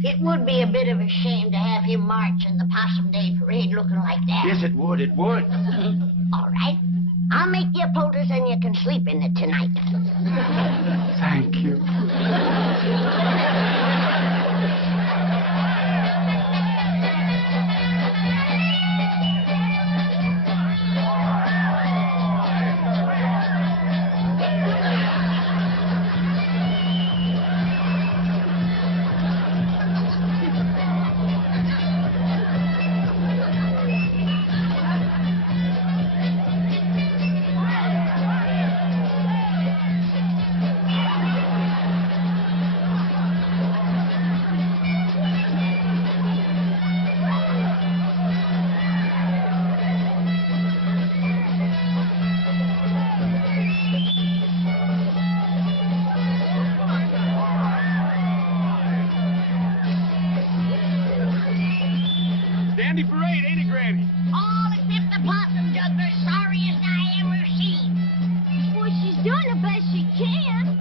It would be a bit of a shame to have him march in the Possum Day parade looking like that. Yes, it would. All right. I'll make you a poultice and you can sleep in it tonight. Thank you. Dandy parade, ain't it, Granny? All except the possum juggler, sorriest I ever seen. Well, she's doing the best she can.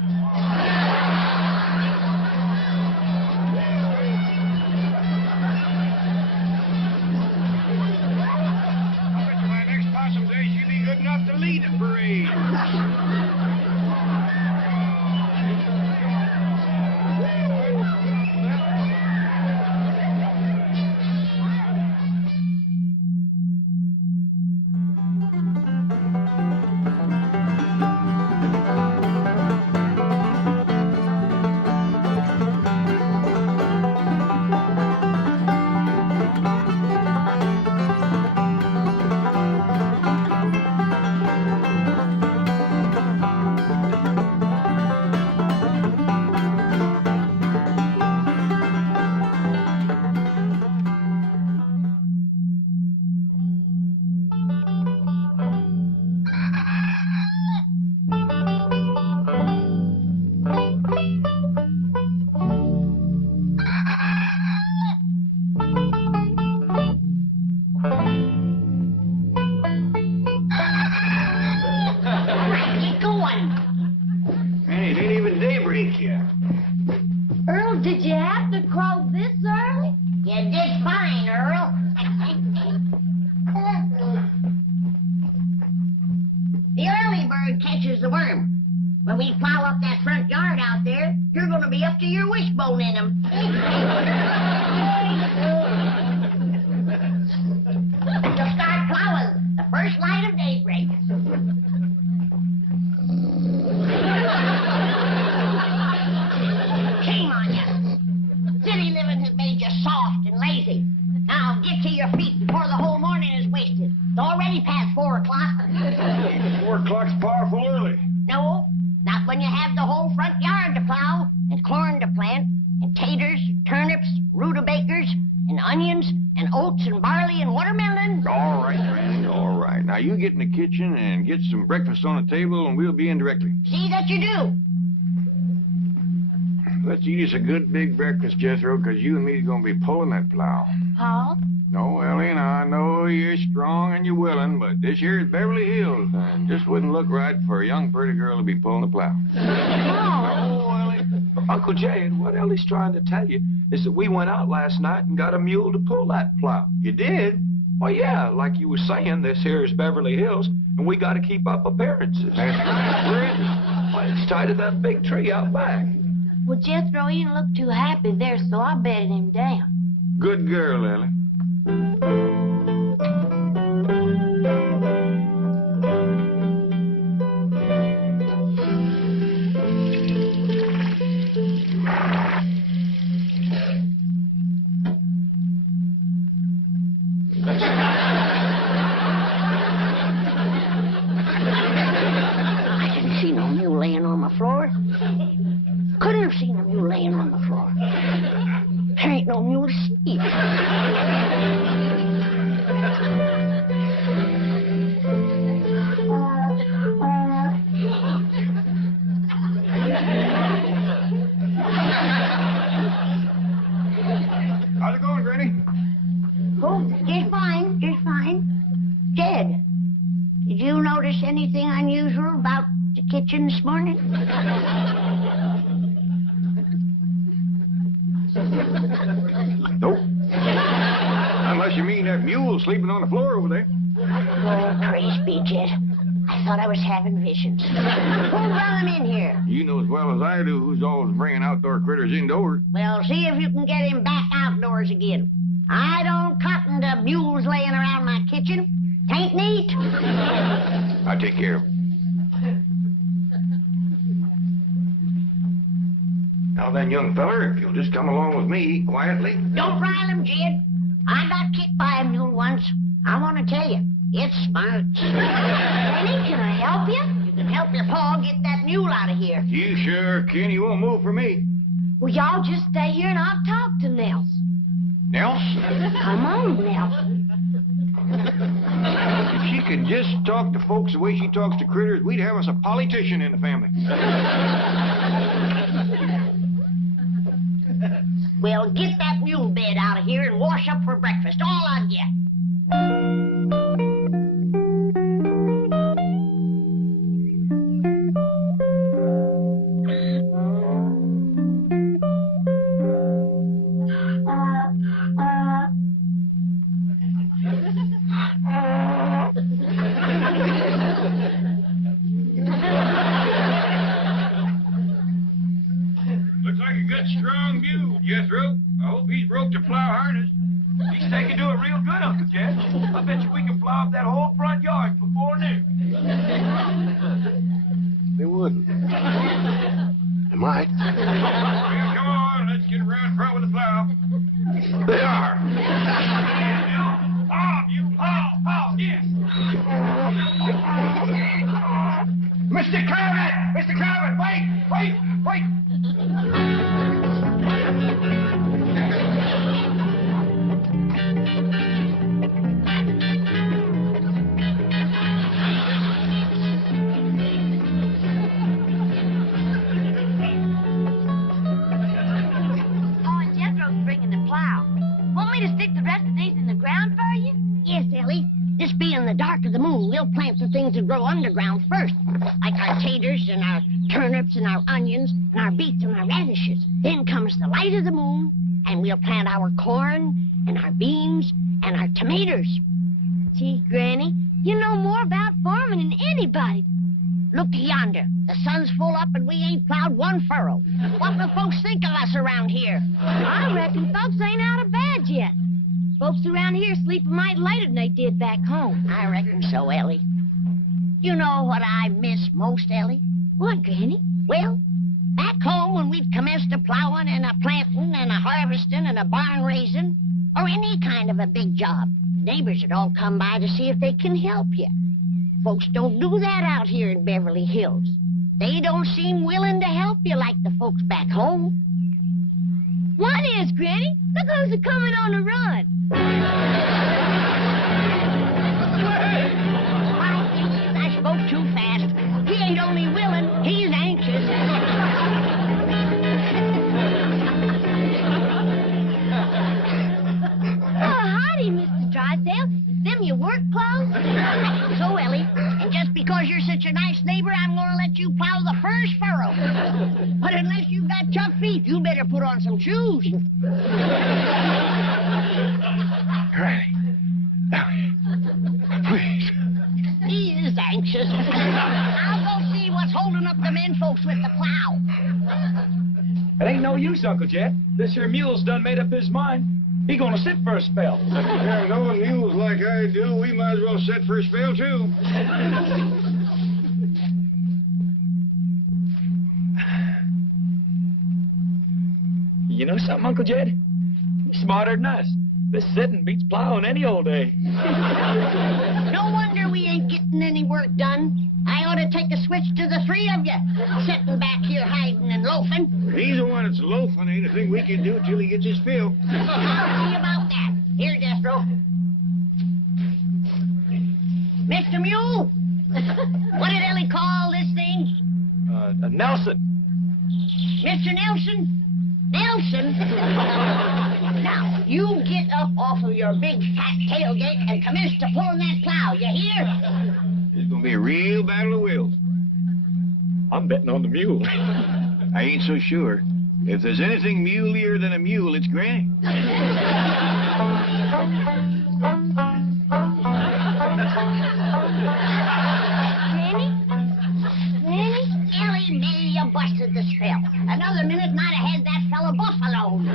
I bet you by next Possum Day she'll be good enough to lead the parade. Earl, did you have to crow this early? You did fine, Earl. The early bird catches the worm. When we plow up that front yard out there, you're going to be up to your wishbone in them. You'll start plowing the first light of daybreak. Shame on you. City living has made you soft and lazy. Now get to your feet before the whole morning is wasted. It's already past 4 o'clock. 4 o'clock's powerful early. No, not when you have the whole front yard to plow, and corn to plant, and taters, turnips, rutabagas, and onions, and oats, and barley, and watermelon. All right, Granny, all right. Now you get in the kitchen and get some breakfast on the table, and we'll be in directly. See that you do. Let's eat us a good big breakfast, Jethro, because you and me are going to be pulling that plow. Paul? No, Ellie, and I know you're strong and you're willing, but this here is Beverly Hills, and just wouldn't look right for a young, pretty girl to be pulling the plow. Paul? Oh, Ellie. Uncle Jed, what Elly's trying to tell you is that we went out last night and got a mule to pull that plow. You did? Well, yeah, like you were saying, this here is Beverly Hills, and we got to keep up appearances. Where is it? Well, it's tied to that big tree out back. Well, Jethro, you didn't look too happy there, so I bedded him down. Good girl, Elly. I didn't see no mule laying on the floor. Couldn't have seen a mule laying on the floor. There ain't no mule to see. How's it going, Granny? Oh, just fine, just fine. Jed, did you notice anything unusual about the kitchen this morning? Nope. Unless you mean that mule sleeping on the floor over there. Oh, praise be, Jed. I thought I was having visions. Who brought him in here? You know as well as I do who's always bringing outdoor critters indoors. Well, see if you can get him back outdoors again. I don't cotton to mules laying around my kitchen. Tain't neat. I'll take care of him. Now then, young feller, if you'll just come along with me quietly. Don't rile him, Jed. I got kicked by a mule once. I want to tell you, it's smart. Granny, can I help you? You can help your pa get that mule out of here. You sure can. He won't move for me. Well, y'all just stay here and I'll talk to Nels. Nels? Come on, Nelson. If she could just talk to folks the way she talks to critters, we'd have us a politician in the family. Well, get that mule bed out of here and wash up for breakfast. All of you. Looks like a good, strong mule, Jethro. I hope he's broke the plow harness. He's taking to it real good, Uncle Jed. I bet you we can plow up that whole front yard before noon. They wouldn't. They might. Well, come on, let's get around front with the plow. They are. Paw, you paw, yes. Mr. Carrot! Mr. Carrot, wait! Oh, and Jethro's bringing the plow. Want me to stick the rest of these in the ground for you? Yes, Ellie. This being the dark of the moon, we'll plant the things that grow underground first. Like our taters and our turnips and our onions and our beets and our radishes. Then comes the light of the moon, and we'll plant our corn and our beans and our tomatoes. Gee, Granny, you know more about farming than anybody. Look yonder. The sun's full up and we ain't plowed one furrow. What will folks think of us around here? I reckon folks ain't out of bed yet. Folks around here sleep a mite later than they did back home. I reckon so, Ellie. You know what I miss most, Ellie? What, Granny? Well, back home when we'd commenced a plowing and a planting and a harvesting and a barn raising, or any kind of a big job, neighbors would all come by to see if they can help you. Folks don't do that out here in Beverly Hills. They don't seem willing to help you like the folks back home. What is, Granny? Look who's a-coming on the run. I spoke too fast. He ain't only willing, he's anxious. Oh, howdy, Mr. Drysdale. Is them your work clothes? So, Ellie, and just because you're such a nice neighbor, I'm going to let you plow the first furrow. But unless you've got got tough feet. You better put on some shoes. Granny. Please. He is anxious. I'll go see what's holding up the men folks with the plow. It ain't no use, Uncle Jed. This here mule's done made up his mind. He gonna sit for a spell. Yeah, knowing mules like I do, we might as well sit for a spell, too. You know something, Uncle Jed? You're smarter than us. This sitting beats plowing any old day. No wonder we ain't getting any work done. I ought to take a switch to the three of you, sitting back here hiding and loafing. He's the one that's loafing. Ain't a thing we can do till he gets his fill. I'll see about that. Here, Destro. Mr. Mule, what did Elly call this thing? Nelson. Mr. Nelson? Nelson? Now, you get up off of your big fat tailgate and commence to pulling that plow, you hear? It's gonna be a real battle of wills. I'm betting on the mule. I ain't so sure. If there's anything mulier than a mule, it's Granny. Elly, maybe you busted the spell. Another minute might have had that fella buffaloed.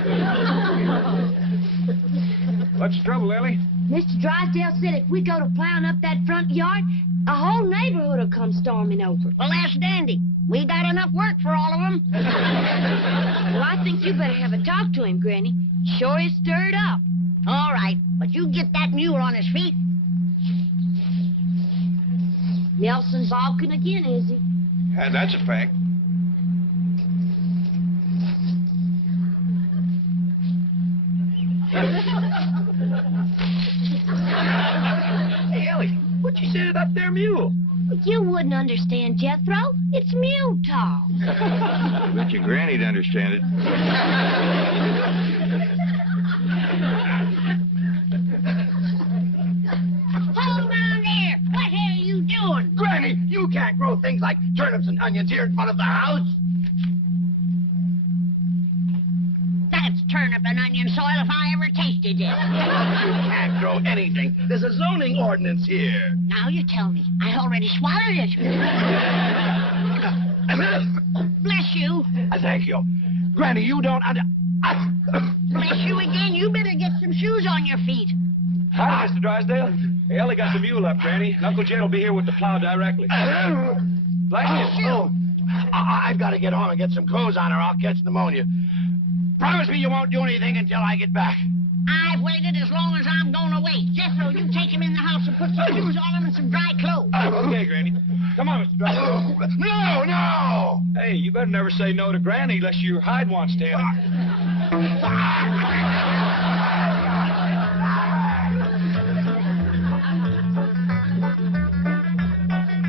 What's the trouble, Elly? Mr. Drysdale said if we go to plowing up that front yard, a whole neighborhood will come storming over. Well, that's dandy. We got enough work for all of them. Well, I think you better have a talk to him, Granny. Sure is stirred up. All right, but you get that mule on his feet. Nelson balking again, is he? That's a fact. Hey, Elly, what you say to that there mule? You wouldn't understand, Jethro. It's mule talk. I bet your Granny'd understand it. Hold on there. What are you doing? Granny, you can't grow things like turnips and onions here in front of the house. That's turnip and onion soil if I ever tasted it. You can't grow anything. There's a zoning ordinance here. Now you tell me. I already swallowed it. Bless you. Thank you. Granny, you don't Bless you again. You better get some shoes on your feet. Hi, Mr. Drysdale. Hey, Elly got the mule up, Granny. And Uncle Jed will be here with the plow directly. Bless you. I've got to get home and get some clothes on or I'll catch pneumonia. Promise me you won't do anything until I get back. I've waited as long as I'm going to wait. Jethro, you take him in the house and put some shoes on him and some dry clothes. Okay, Granny. Come on, Mr. Drysdale. No! Hey, you better never say no to Granny unless your hide wants tanning.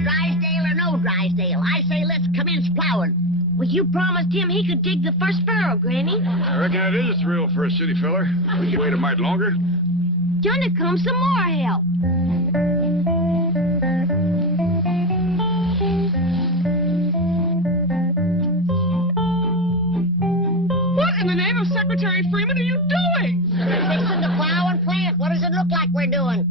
Drysdale or no Drysdale, I say let's commence plowing. Well, you promised him he could dig the first furrow, Granny. I reckon it is a thrill for a city feller. We can wait a mite longer. Gonna come some more help. What in the name of Secretary Freeman are you doing? Fixing to plow and plant. What does it look like we're doing?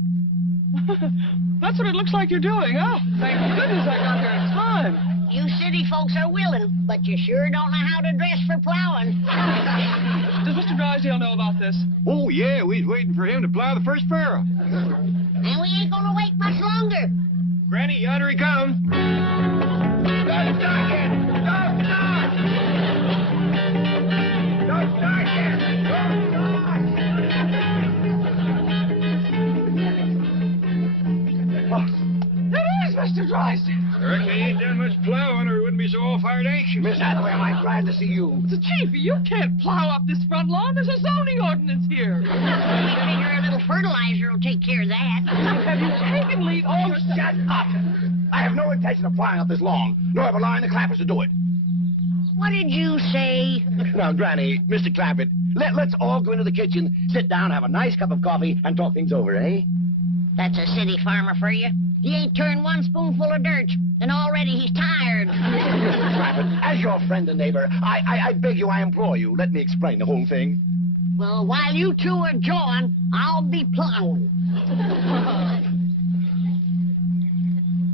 That's what it looks like you're doing. Oh, thank goodness I got here in time. You city folks are willing, but you sure don't know how to dress for plowing. Does Mr. Drysdale know about this? Oh, yeah, we was waiting for him to plow the first furrow. And we ain't gonna wait much longer. Granny, yonder he comes. Don't start it! Don't start! Don't start it! Don't start! It is Mr. Drysdale. I reckon he ain't done much plowing or he wouldn't be so all-fired anxious. Miss Hathaway, I'm glad to see you. The chief, you can't plow up this front lawn. There's a zoning ordinance here. We figure a little fertilizer will take care of that. Have you taken leave? Oh, shut up! I have no intention of plowing up this lawn, nor have allowing the clappers to do it. What did you say? Now, Granny, Mr. Clappett, let's all go into the kitchen, sit down, have a nice cup of coffee, and talk things over, eh? That's a city farmer for you. He ain't turned one spoonful of dirt, and already he's tired. Mr. Clampett, as your friend and neighbor, I beg you, I implore you, let me explain the whole thing. Well, while you two are jawing, I'll be plowing.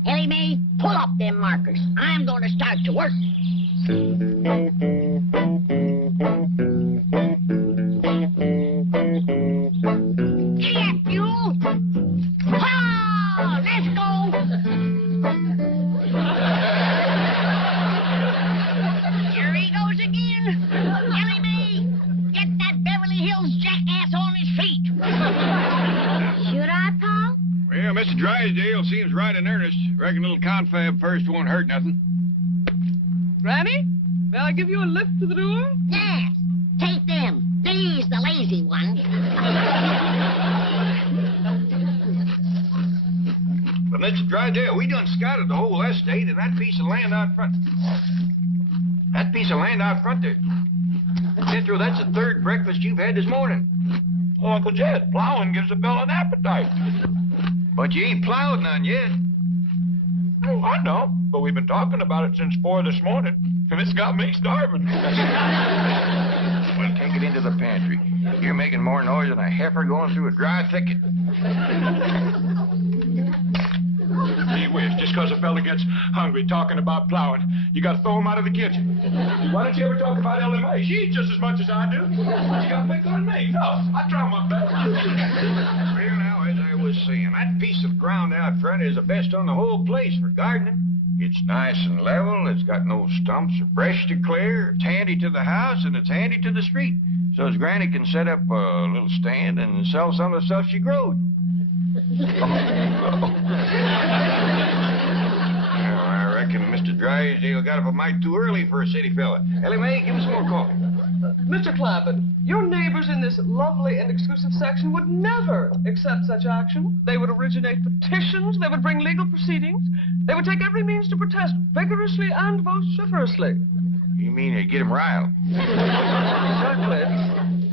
Ellie Mae, pull up them markers. I'm going to start to work. Gee, up, Mule! Ha! Let's go! Here he goes again. Ellie Mae, get that Beverly Hills jackass on his feet. Should I, Pa? Well, Mr. Drysdale seems right in earnest. Reckon a little confab first won't hurt nothing. Granny, may I give you a lift to the door? Yes, take them. These the lazy ones. But Mr. Drysdale, we done scouted the whole estate and that piece of land out front. That piece of land out front there. Jethro, that's the third breakfast you've had this morning. Oh, Uncle Jed, plowing gives a fellow an appetite. But you ain't plowed none yet. Oh, I know, but we've been talking about it since 4 this morning, and it's got me starving. Well, take it into the pantry. You're making more noise than a heifer going through a dry thicket. Gee whiz, just because a fella gets hungry talking about plowing, you got to throw him out of the kitchen. Why don't you ever talk about Elly Mae? She eats just as much as I do. You got to pick on me. No, I try my best. Well, now, as I was saying, that piece of ground out front is the best on the whole place for gardening. It's nice and level, it's got no stumps or brush to clear, it's handy to the house, and it's handy to the street. So as Granny can set up a little stand and sell some of the stuff she growed. Well, I reckon Mr. Drysdale got up a mite too early for a city fella. Elly Mae, give me some more coffee. Mr. Clampett, your neighbors in this lovely and exclusive section would never accept such action. They would originate petitions, they would bring legal proceedings, they would take every means to protest vigorously and vociferously. You mean to get him riled? Exactly.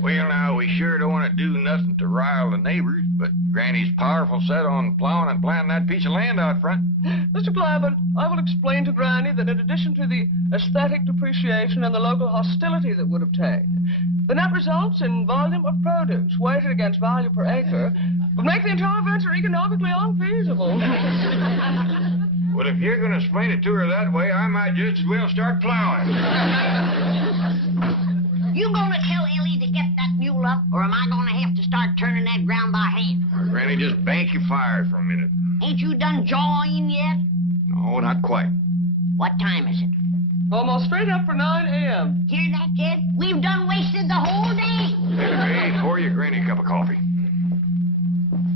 Well, now, we sure don't want to do nothing to rile the neighbors, but Granny's powerful set on plowing and planting that piece of land out front. Mr. Clampett, I will explain to Granny that in addition to the aesthetic depreciation and the local hostility that would obtain, the net results in volume of produce weighted against value per acre would make the entire venture economically unfeasible. Well, if you're going to explain it to her that way, I might just as well start plowing. You gonna tell Ellie to get that mule up, or am I gonna have to start turning that ground by hand? Granny, just bank your fire for a minute. Ain't you done jawing yet? No, not quite. What time is it? Almost straight up for 9 a.m. Hear that, Jed? We've done wasted the whole day. Hey, pour your Granny a cup of coffee.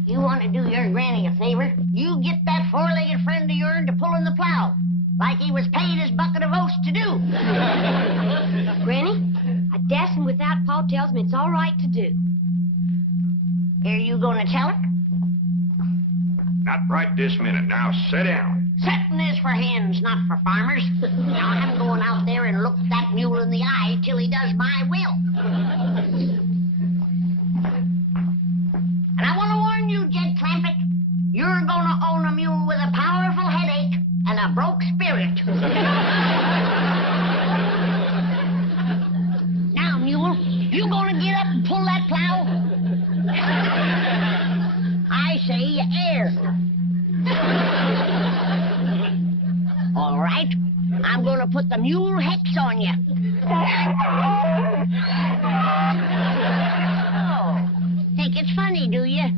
You want to do your granny a favor? You get that four-legged friend of yours to pull in the plow, like he was paid his bucket of oats to do. Granny, I dash him without Pa tells me it's all right to do. Are you going to tell her? Not right this minute. Now, sit down. Setting is for hens, not for farmers. Now, I'm going out there and look that mule in the eye till he does my will. And I want to warn you, Jed Clampett, you're going to own a mule with a powerful headache and a broke spirit. Now, mule, you going to get up and pull that plow? I say air. All right, I'm going to put the mule hex on you. Oh, think it's funny, do you?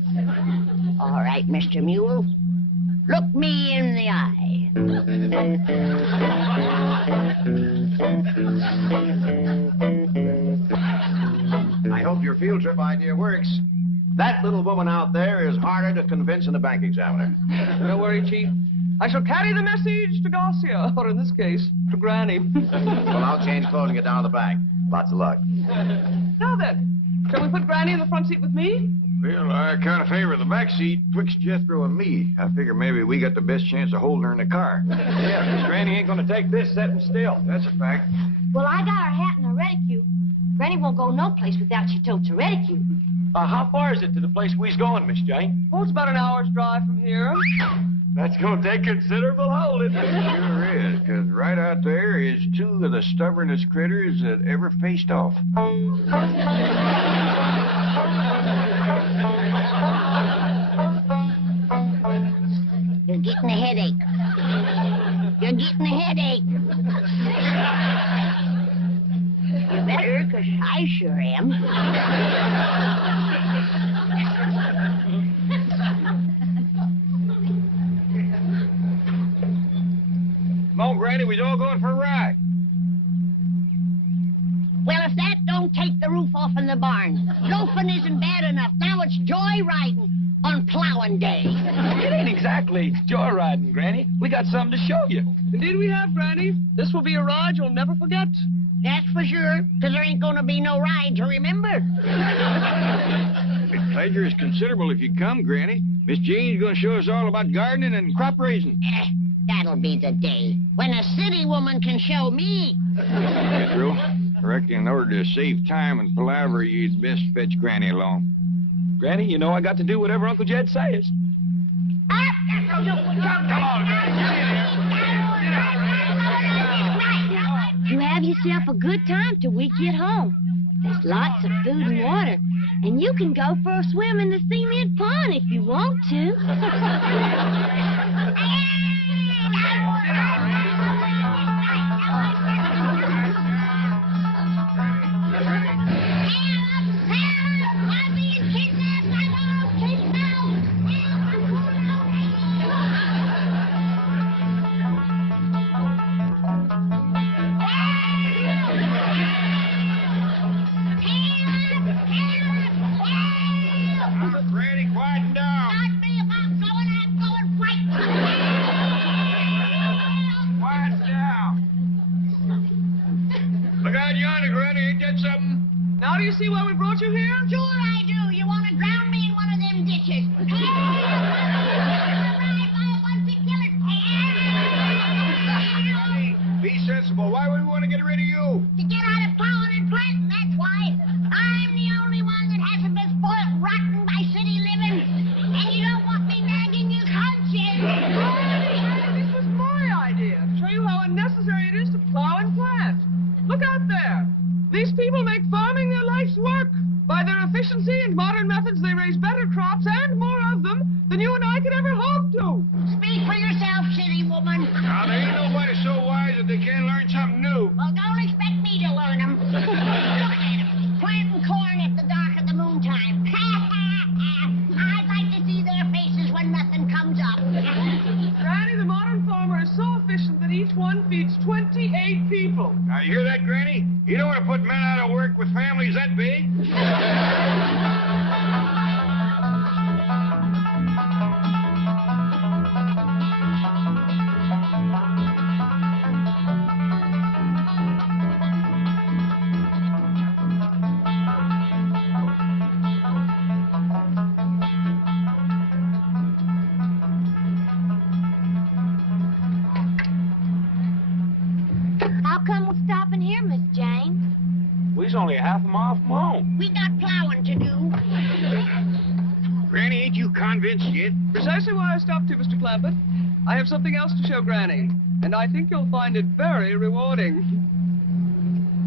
All right, Mr. Mule, look me in the eye. I hope your field trip idea works. That little woman out there is harder to convince than a bank examiner. Don't worry, Chief. I shall carry the message to Garcia, or in this case, to Granny. Well, I'll change clothes and get down to the bank. Lots of luck. Now then, shall we put Granny in the front seat with me? Well, I kind of favor the back seat twixt Jethro and me. I figure maybe we got the best chance of holding her in the car. Yeah, Granny ain't gonna take this sitting still. That's a fact. Well, I got her hat and a reticule. Granny won't go no place without she totes a reticule. How far is it to the place we's going, Miss Jane? Oh, it's about an hour's drive from here. That's gonna take considerable holding. Sure is, because right out there is two of the stubbornest critters that ever faced off. You're getting a headache. You're getting a headache. You better, because I sure am. Come on, Granny, we's all going for a ride. Well, if that don't take the roof off in the barn, loafing isn't bad enough. Now it's joyriding on plowing day. It ain't exactly joyriding, Granny. We got something to show you. Indeed we have, Granny. This will be a ride you'll never forget. That's for sure, because there ain't going to be no ride to remember. The pleasure is considerable if you come, Granny. Miss Jean's going to show us all about gardening and crop raising. That'll be the day when a city woman can show me. Pedro, I reckon in order to save time and palaver, you'd best fetch Granny along. Granny, you know I got to do whatever Uncle Jed says. You have yourself a good time till we get home. There's lots of food and water, and you can go for a swim in the cement pond if you want to. I'm being kidnapped. I'm all Granny, quieten down. Not me. If I'm going white. Quiet down. Look out yonder, Granny. Ain't that something? Now do you see why we brought you here? Sure I do. You want to drown me in one of them ditches. Be sensible. Why would we want to get rid of you? To get out of plowing and planting, that's why. I'm the only one that hasn't been spoiled rotten by city living. And you don't want me nagging your conscience. This was my idea, to show you how unnecessary it is to plow and plant. Look out there. These people make farming their life's work. By their efficiency and modern methods, they raise better crops and more of them than you and I could ever hope to. Speak for yourself, city woman. Now, there ain't nobody so wise that they can't learn something new. Well, don't expect me to learn them. Look at them, planting corn at the dark of the moontime. I'd like to see their faces when nothing comes up. Granny, the modern farmer is so efficient that each one feeds 28 people. Now, you hear that, Granny? You don't want to put men out of work with families that big. How come we're stopping here, Miss Jane? We's only a half a mile from home. We got plowing to do. Granny, ain't you convinced yet? Precisely why I stopped you, Mr. Clampett. I have something else to show Granny, and I think you'll find it very rewarding.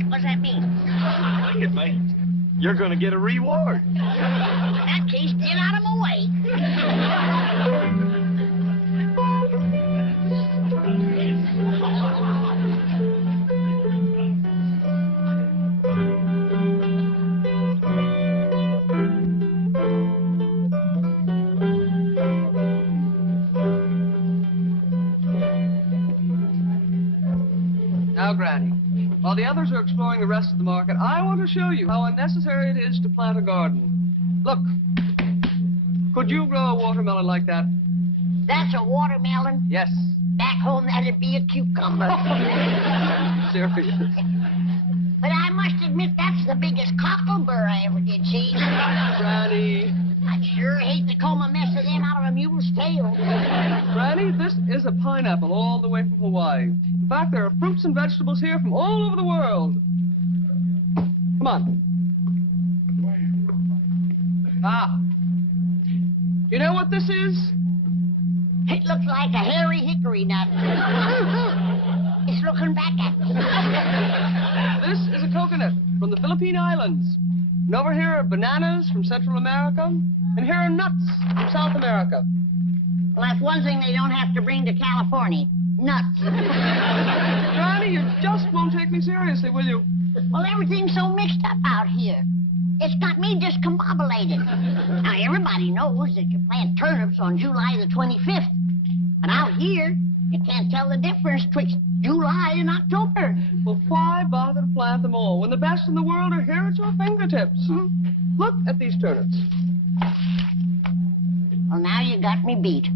What's that mean? Look at me. You're going to get a reward. In that case, get out of my way. Now, Granny, while the others are exploring the rest of the market, I want to show you how unnecessary it is to plant a garden. Look, could you grow a watermelon like that? That's a watermelon. Yes. Back home, that'd be a cucumber. Serious. But I must admit, that's the biggest cockleburr I ever did see. Granny. I'd sure hate to comb a mess of them out of a mule's tail. Granny, this is a pineapple all the way from Hawaii. In fact, there are fruits and vegetables here from all over the world. Come on. Ah. You know what this is? It looks like a hairy hickory nut. It's looking back at me. This is a coconut from the Philippine Islands. And over here are bananas from Central America. And here are nuts from South America. Well, that's one thing they don't have to bring to California. Nuts. Granny, you just won't take me seriously, will you? Well, everything's so mixed up out here. It's got me discombobulated. Now, everybody knows that you plant turnips on July the 25th. But out here, you can't tell the difference between July and October. Well, why bother to plant them all when the best in the world are here at your fingertips? Look at these turnips. Well, now you got me beat.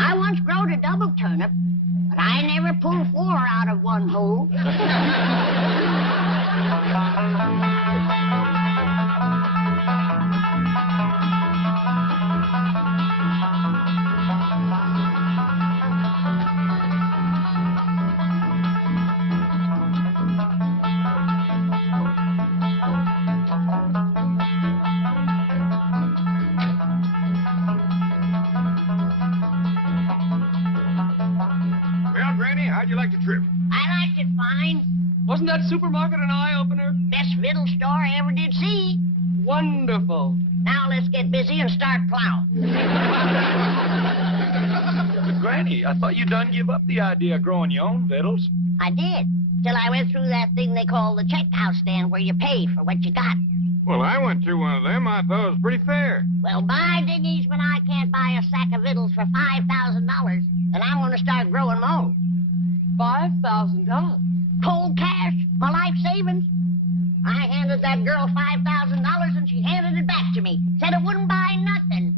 I once growed a double turnip, but I never pulled 4 out of one hole. How'd you like the trip? I liked it fine. Wasn't that supermarket an eye-opener? Best fiddle store I ever did see. Wonderful. Now let's get busy and start plowing. But, Granny, I thought you done give up the idea of growing your own victuals. I did, till I went through that thing they call the checkout stand where you pay for what you got. Well, I went through one of them. I thought it was pretty fair. Well, by dingies, when I can't buy a sack of victuals for $5,000, then I'm going to start growing my own. $5,000? Cold cash, my life savings. I handed that girl $5,000 and she handed it back to me. Said it wouldn't buy nothing.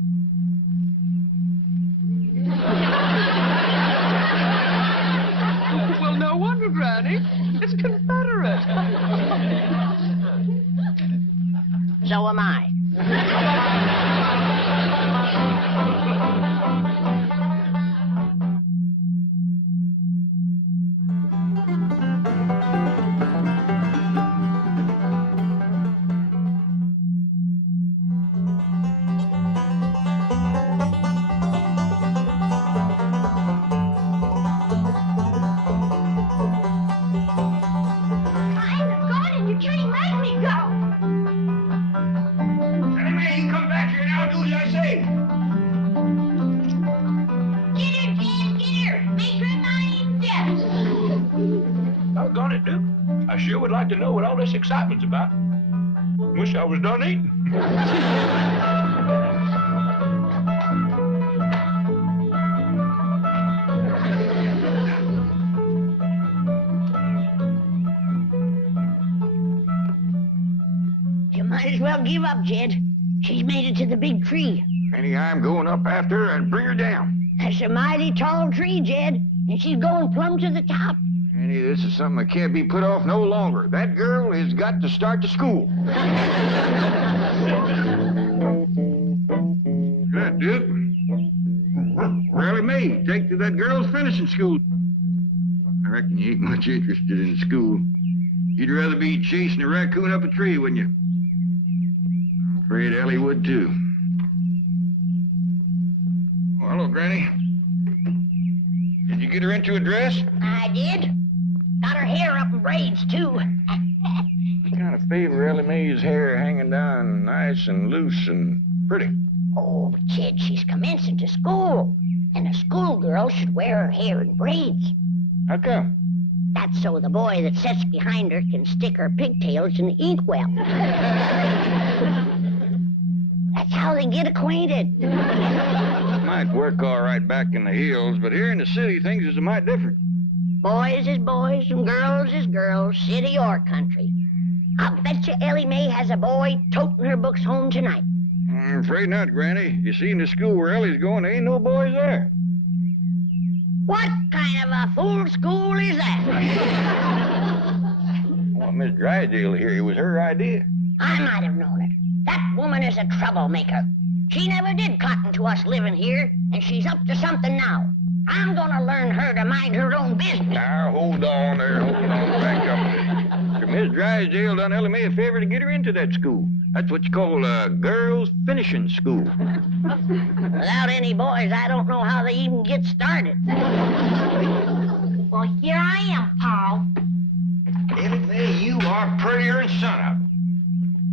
Well, no wonder, Granny. It's Confederate. So am I. I sure would like to know what all this excitement's about. Wish I was done eating. You might as well give up, Jed. She's made it to the big tree. Granny, I'm going up after her and bring her down. That's a mighty tall tree, Jed, and she's going plumb to the top. Granny, this is something that can't be put off no longer. That girl has got to start to school. Good, Duke. Really me. Take to that girl's finishing school. I reckon you ain't much interested in school. You'd rather be chasing a raccoon up a tree, wouldn't you? I'm afraid Elly would, too. Oh, hello, Granny. Did you get her into a dress? I did. Got her hair up in braids, too. I kind of favor Elly Mae's hair hanging down nice and loose and pretty. Oh, but Jed, she's commencing to school. And a schoolgirl should wear her hair in braids. How come? That's so the boy that sits behind her can stick her pigtails in the inkwell. That's how they get acquainted. Might work all right back in the hills, but here in the city, things is a mite different. Boys is boys and girls is girls, city or country. I'll bet you Elly Mae has a boy toting her books home tonight. I'm afraid not, Granny. You see, in the school where Elly's going, there ain't no boys there. What kind of a fool school is that? I want Miss Drysdale to hear it was her idea. I might have known it. That woman is a troublemaker. She never did cotton to us living here, and she's up to something now. I'm gonna learn her to mind her own business. Now, hold on there. Hold on. Back up. Miss Drysdale done Elly May a favor to get her into that school. That's what you call a girls' finishing school. Without any boys, I don't know how they even get started. Well, here I am, Paul. Elly May, you are prettier than sunup.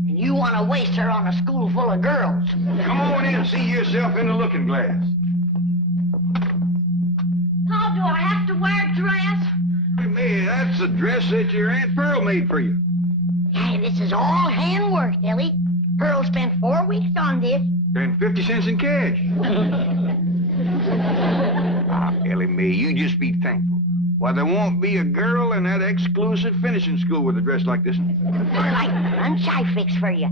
And you want to waste her on a school full of girls. Come on in and see yourself in the looking glass. How do I have to wear a dress? Elly May, that's the dress that your Aunt Pearl made for you. Hey, this is all handwork, Elly. Pearl spent 4 weeks on this. And 50 cents in cash. Ah, Elly May, you just be thankful. Why, there won't be a girl in that exclusive finishing school with a dress like this one. More like lunch I fix for you.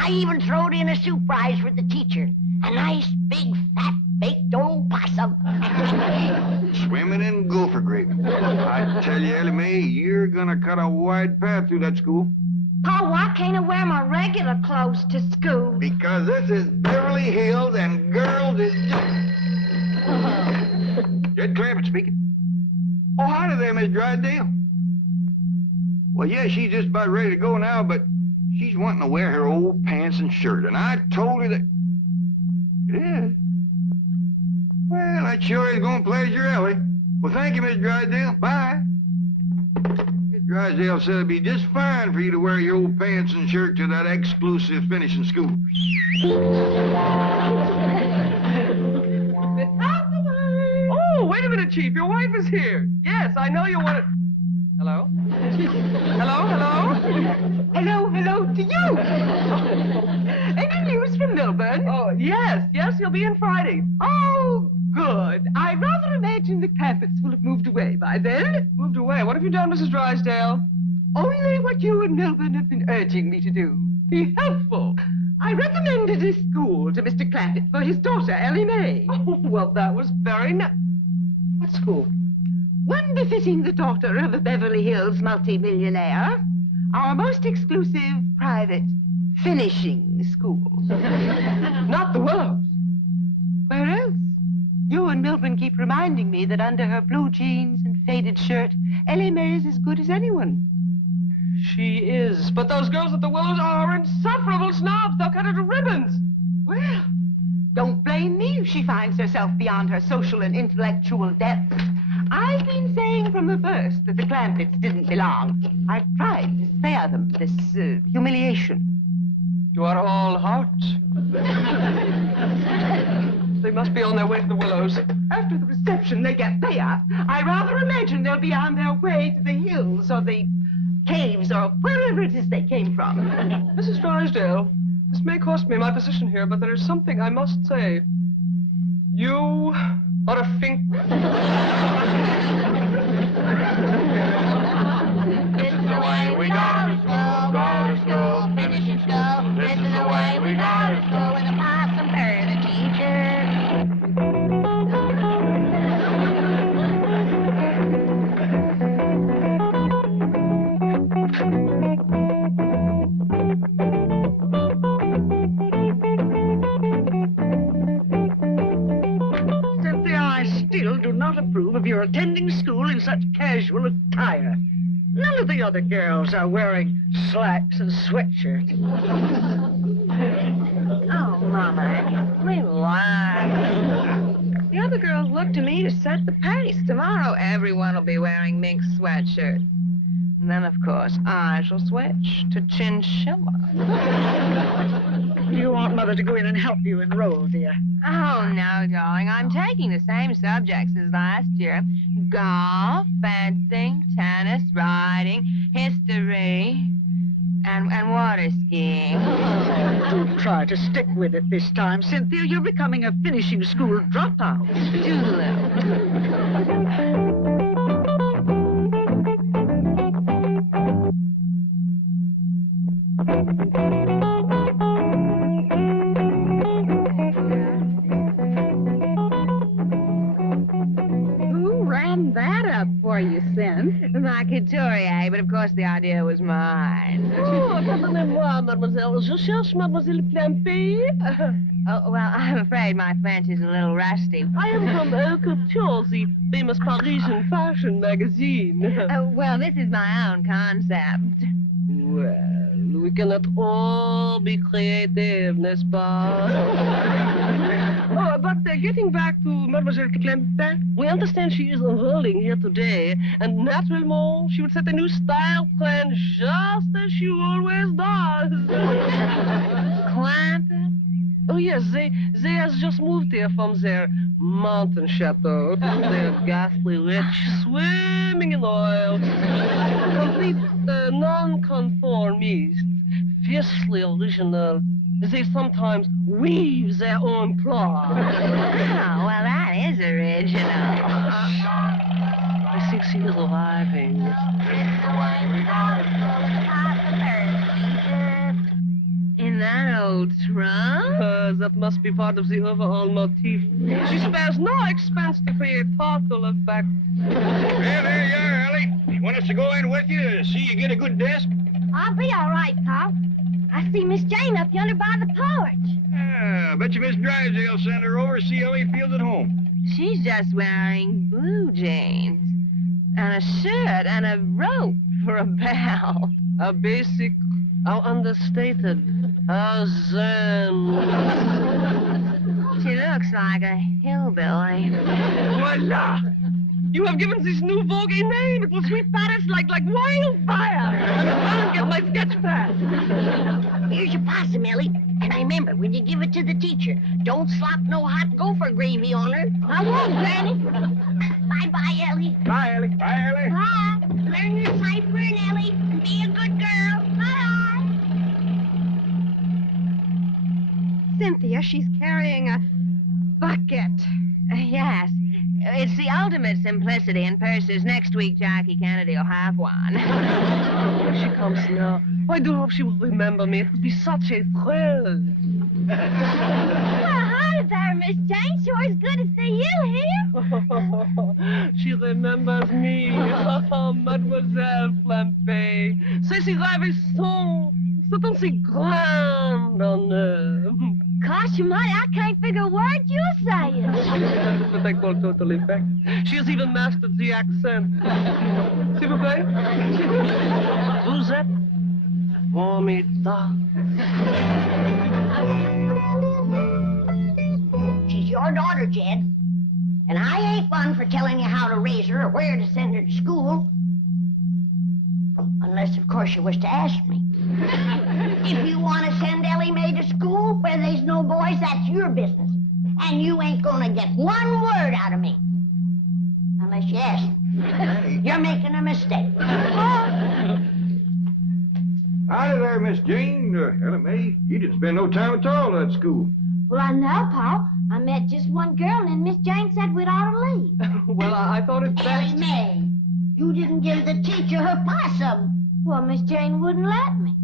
I even throwed in a surprise for the teacher. A nice, big, fat, baked old possum. Swimming in gopher gravy. I tell you, Elly May, you're gonna cut a wide path through that school. Pa, why can't I wear my regular clothes to school? Because this is Beverly Hills and girls is Jed Clampett speaking. Oh, howdy there, Miss Drysdale. Well, yeah, she's just about ready to go now, but she's wanting to wear her old pants and shirt, and I told her that... It is? Well, that sure is going to pleasure Elly. Well, thank you, Miss Drysdale. Bye. Miss Drysdale said it'd be just fine for you to wear your old pants and shirt to that exclusive finishing school. Oh, wait a minute, Chief. Your wife is here. Yes, I know you want to... Hello? Hello, hello? Hello, hello to you. Any news from Milburn? Oh, yes, he'll be in Friday. Oh, good. I rather imagine the Clampetts will have moved away by then. Moved away? What have you done, Mrs. Drysdale? Only what you and Milburn have been urging me to do. Be helpful. I recommended a school to Mr. Clampett for his daughter, Elly May. Oh, well, that was very nice. What school? One befitting the daughter of a Beverly Hills multi-millionaire. Our most exclusive, private, finishing school. Not the Willows. Where else? You and Milburn keep reminding me that under her blue jeans and faded shirt, Elly May is as good as anyone. She is, but those girls at the Willows are insufferable snobs. They'll cut her to ribbons. Well, don't blame me if she finds herself beyond her social and intellectual depth. I've been saying from the first that the Clampetts didn't belong. I've tried to spare them this humiliation. You are all heart. They must be on their way to the Willows. After the reception they get there, I rather imagine they'll be on their way to the hills or the caves or wherever it is they came from. Mrs. Drysdale, this may cost me my position here, but there is something I must say. You are a fink. This is the way we go to school, finishing school. This is the way we go to school with a possum for the teacher. Still do not approve of your attending school in such casual attire. None of the other girls are wearing slacks and sweatshirts. Oh, Mama, relax. The other girls look to me to set the pace. Tomorrow, everyone will be wearing mink sweatshirts. And then, of course, I shall switch to chinchilla. Do you want Mother to go in and help you enroll, dear? Oh, no, darling. I'm taking the same subjects as last year. Golf, fencing, tennis, riding, history, and water skiing. Do try to stick with it this time, Cynthia. You're becoming a finishing school dropout. Who ran that up for you, Sin? My couturier, but of course the idea was mine. Oh, pardonnez-moi, mademoiselle. Je cherche mademoiselle Clampett. Oh, well, I'm afraid my French is a little rusty. I am from Couture, the famous Parisian fashion magazine. Well, this is my own concept. We cannot all be creative, n'est-ce pas? Oh, but getting back to Mademoiselle Clempin, we understand she is unrolling here today, and naturally, she would set a new style trend just as she always does. Clempin? Oh, yes, they has just moved here from their mountain chateau. They're ghastly rich, swimming in oil. Complete non-conformists, fiercely original. They sometimes weave their own cloth. Oh, well, that is original. I think she is arriving. In that old trunk? That must be part of the overall motif. She spares no expense to create total effect. Well, there you are, Ellie. You want us to go in with you, see you get a good desk? I'll be all right, Pop. I see Miss Jane up yonder by the porch. I bet you Miss Drysdale sent her over to see Ellie feels at home. She's just wearing blue jeans and a shirt and a rope for a bell. How basic, how understated, how zen. She looks like a hillbilly. Voila! You have given this new vogue a name. It will sweep Paris like wildfire. I'll get my sketch pad. Here's your possum, Ellie. And remember, when you give it to the teacher, don't slop no hot gopher gravy on her. I won't, Granny. Bye-bye, Ellie. Bye, Ellie. Bye, Ellie. Bye. Learn your cipher, and Ellie. Be a good girl. Bye. Cynthia, she's carrying a bucket. Yes. It's the ultimate simplicity in purses. Next week, Jackie Kennedy will have one. Here she comes now. I do hope she will remember me. It would be such a thrill. Well, hi there, Miss Jane. Sure is good to see you here. She remembers me. Oh, Mademoiselle Flampé. C'est ravissant. C'est aussi grand honneur. Gosh, you might, I can't figure a word you're saying. That's what I call total effect. She has even mastered the accent. S'il vous plaît? Vous êtes formidable. She's your daughter, Jed. And I ain't one for telling you how to raise her or where to send her to school. Unless, of course, you wish to ask me. If you want to send Ellie Mae to school where there's no boys, that's your business. And you ain't gonna get one word out of me. Unless you ask me. You're making a mistake. Howdy there, Miss Jane. Ellie Mae, you didn't spend no time at all at school. Well, I know, Pa. I met just one girl, and Miss Jane said we'd ought to leave. Well, I thought it best. Ellie Mae, you didn't give the teacher her possum. Well, Miss Jane wouldn't let me.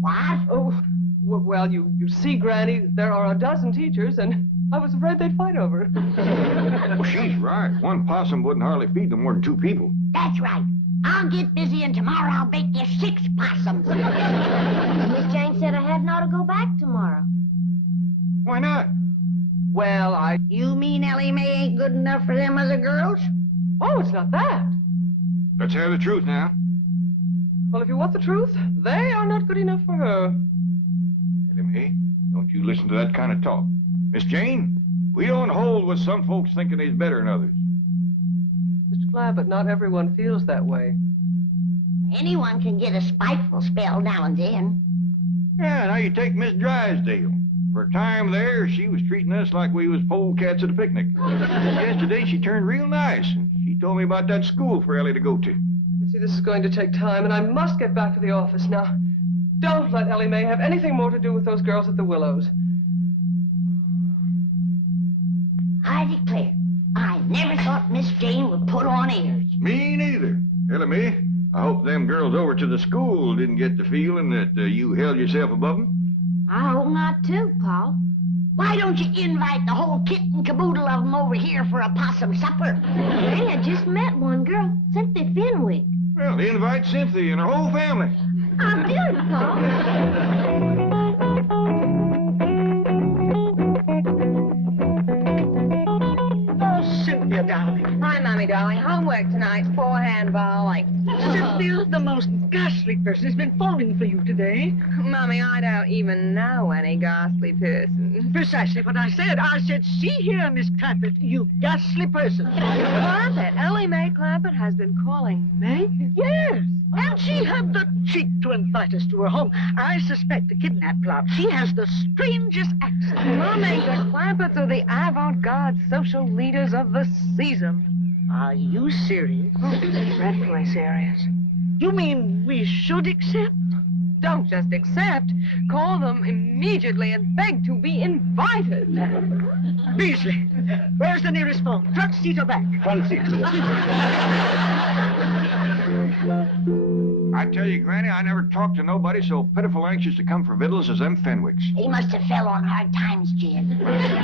What? Oh, well, you see, Granny, there are a dozen teachers, and I was afraid they'd fight over it. Well, she's right. One possum wouldn't hardly feed no more than 2 people. That's right. I'll get busy, and tomorrow I'll bake you 6 possums. Miss Jane said I hadn't ought to go back tomorrow. Why not? Well, You mean Ellie Mae ain't good enough for them other girls? Oh, it's not that. Let's hear the truth now. Well, if you want the truth, they are not good enough for her. Ellie Mae, don't you listen to that kind of talk. Miss Jane, we don't hold with some folks thinking they's better than others. Mr. Clampett, not everyone feels that way. Anyone can get a spiteful spell now and then. Yeah, now you take Miss Drysdale. For a time there, she was treating us like we was polecats at a picnic. Yesterday, she turned real nice, and she told me about that school for Ellie to go to. I can see this is going to take time, and I must get back to the office now. Don't let Ellie Mae have anything more to do with those girls at the Willows. I declare, I never thought Miss Jane would put on airs. Me neither. Ellie Mae, I hope them girls over to the school didn't get the feeling that you held yourself above them. I hope not, too, Pa. Why don't you invite the whole kit and caboodle of them over here for a possum supper? Hey, I just met one girl, Cynthia Fenwick. Well, invite Cynthia and her whole family. I'll do it, Pa. Oh, Cynthia, darling. Hi, Mommy, darling. Homework tonight, forehand volley. Cynthia's the most ghastly ghastly person has been phoning for you today. Mommy, I don't even know any ghastly person. Precisely what I said. I said, see here, Miss Clampett, you ghastly person. Clampett? Elly Mae Clampett has been calling me? Yes, and she had the cheek to invite us to her home. I suspect a kidnap plot. She has the strangest accent. Mommy, the Clampetts are the avant-garde social leaders of the season. Are you serious? Oh, dreadfully serious. You mean we should accept? Don't just accept. Call them immediately and beg to be invited. Beasley, where's the nearest phone? Front seat or back? Front seat. I tell you, Granny, I never talked to nobody so pitiful anxious to come for victuals as them Fenwicks. He must have fell on hard times, Jed.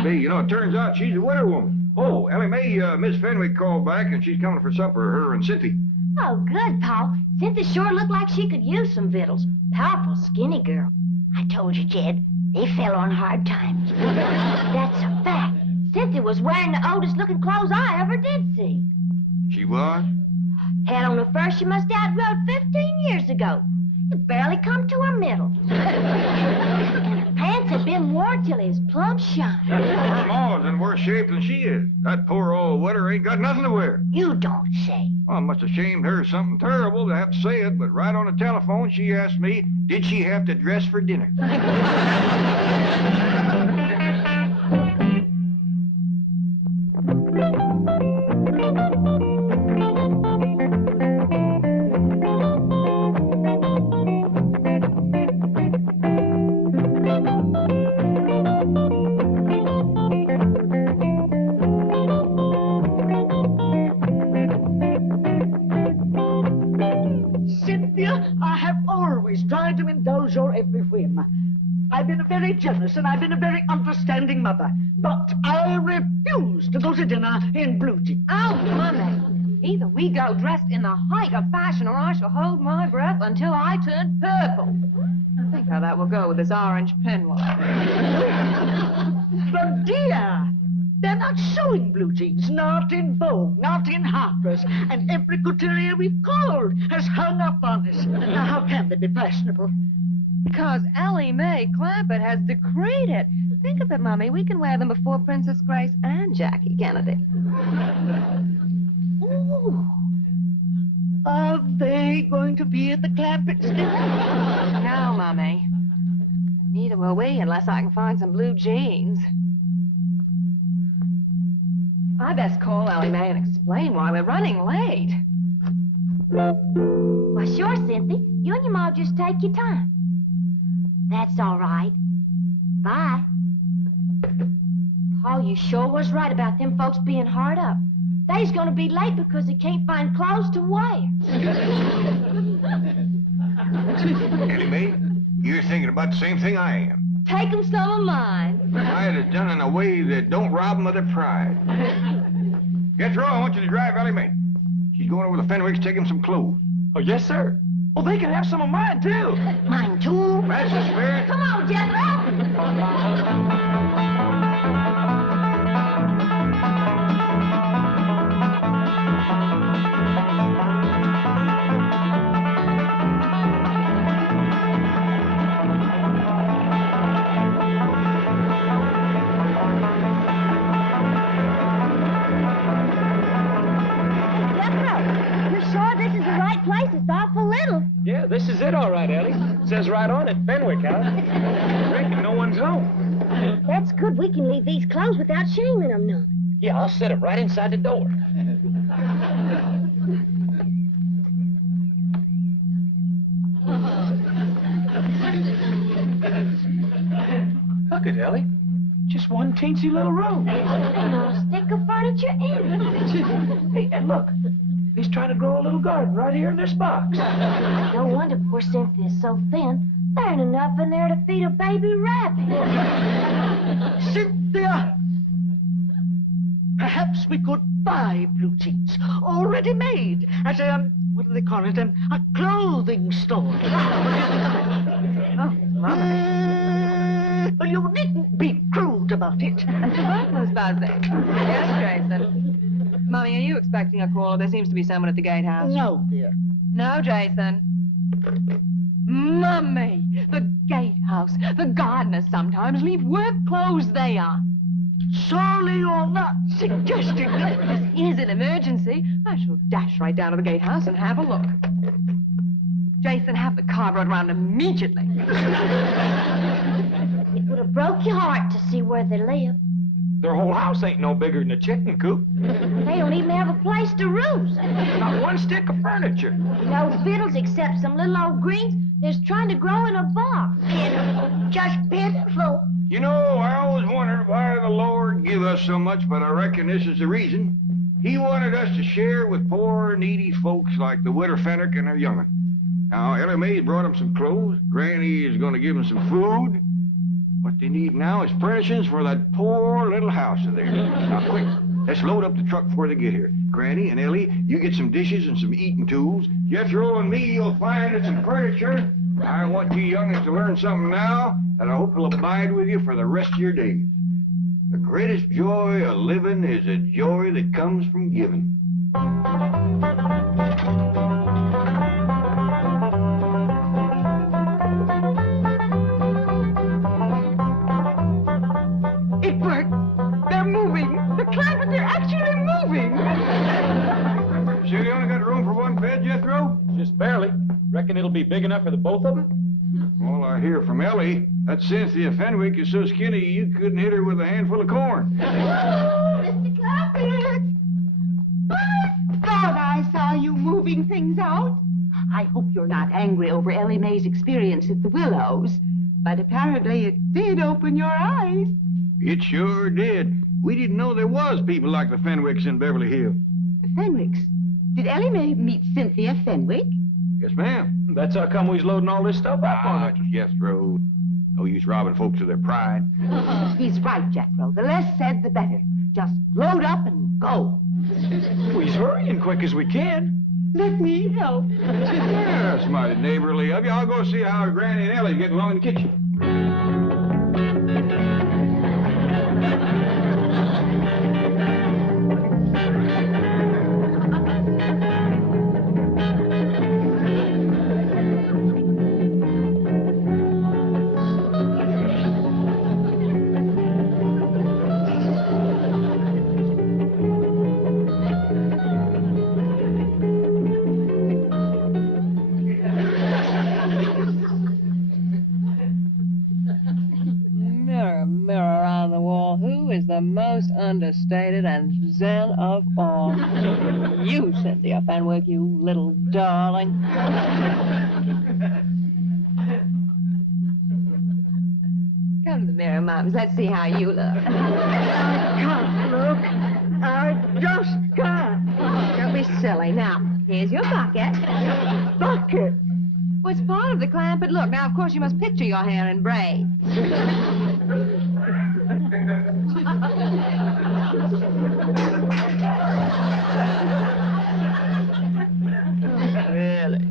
You know, it turns out she's a widow woman. Oh, Elly Mae, Miss Fenwick called back, and she's coming for supper, her and Cynthia. Oh, good, Paul. Cynthia sure looked like she could use some victuals. Powerful skinny girl. I told you, Jed, they fell on hard times. That's a fact. Cynthia was wearing the oldest-looking clothes I ever did see. She was? Had on the first she must have outrode 15 years ago. It barely come to her middle. And her pants had been worn till his plumb shine. Her ma's in worse shape than she is. That poor old widder ain't got nothing to wear. You don't say. Well, it must have shamed her something terrible to have to say it, but right on the telephone she asked me, did she have to dress for dinner? I have always tried to indulge your every whim. I've been a very generous and I've been a very understanding mother. But I refuse to go to dinner in blue jeans. Oh, Mommy. Either we go dressed in the height of fashion or I shall hold my breath until I turn purple. I think how that will go with this orange peignoir. But dear, they're not showing blue jeans, not in Vogue, not in Harper's, and every couturier we've called has hung up on us. Now, how can they be fashionable? Because Elly Mae Clampett has decreed it. Think of it, Mommy. We can wear them before Princess Grace and Jackie Kennedy. Ooh. Are they going to be at the Clampetts dinner? No, Mommy. Neither will we unless I can find some blue jeans. I best call Elly Mae and explain why we're running late. Well, sure, Cynthia. You and your ma just take your time. That's all right. Bye. Paul, you sure was right about them folks being hard up. They's gonna be late because they can't find clothes to wear. Elly Mae, you're thinking about the same thing I am. Take them some of mine. I'd have done in a way that don't rob them of their pride. Jethro, I want you to drive Elly Mae. She's going over to Fenwick's to take him some clothes. Oh, yes, sir. Oh, they can have some of mine, too. Mine, too? That's the spirit. Come on, Jethro. Place is awful little. Yeah, this is it, all right, Ellie. It says right on it, Fenwick House. I reckon no one's home. That's good. We can leave these clothes without shaming them none. Yeah, I'll set them right inside the door. Look at Ellie. Just one teensy little room. And a stick of furniture in it. Hey, and look. He's trying to grow a little garden right here in this box. No wonder poor Cynthia's so thin. There ain't enough in there to feed a baby rabbit. Cynthia! Perhaps we could buy blue jeans, already made, at what do they call it, a clothing store. Oh, Mama. You needn't be crude about it. Who's buzzing? Yes, Jason. Mommy, are you expecting a call? There seems to be someone at the gatehouse. No, dear. No, Jason. Mummy, the gatehouse, the gardeners sometimes leave work clothes there. Surely you're not suggesting that... This is an emergency. I shall dash right down to the gatehouse and have a look. Jason, have the car brought around immediately. It would have broke your heart to see where they live. Their whole house ain't no bigger than a chicken coop. They don't even have a place to roost. Not one stick of furniture. No fiddles except some little old greens that's trying to grow in a box. Pitiful, just pitiful. You know, I always wondered why the Lord give us so much, but I reckon this is the reason. He wanted us to share with poor, needy folks like the widow Fenwick and her young'un. Now, Elly Mae's brought them some clothes. Granny is going to give them some food. What they need now is furnishings for that poor little house of theirs. Now, quick, let's load up the truck before they get here. Granny and Elly, you get some dishes and some eating tools. Jethro and me, you'll find us some furniture. I want you young'uns to learn something now that I hope will abide with you for the rest of your days. The greatest joy of living is a joy that comes from giving. It worked. They're moving. The Clampett, they're actually moving. Sure you only got room for one bed, Jethro? Just barely. Reckon it'll be big enough for the both of them? Well, I hear from Elly that Cynthia Fenwick is so skinny you couldn't hit her with a handful of corn. Mr. Clampett! I thought I saw you moving things out. I hope you're not angry over Elly Mae's experience at the Willows, but apparently it did open your eyes. It sure did. We didn't know there was people like the Fenwicks in Beverly Hills. The Fenwicks? Did Elly Mae meet Cynthia Fenwick? Yes, ma'am. That's how come we's loading all this stuff up on it. Jethro. No use robbing folks of their pride. He's right, Jethro. The less said, the better. Just load up and go. We's hurrying quick as we can. Let me help. Yeah, that's mighty neighborly of you. I'll go see how Granny and Elly's getting along in the kitchen. The most understated and zen of all. You, Cynthia Fenwick, you little darling. Come to the mirror, Mums. Let's see how you look. I can't look. I just can't. Don't be silly. Now, here's your bucket. Bucket? Well, it's part of the Clampett look. Now, of course, you must picture your hair in braids. Really?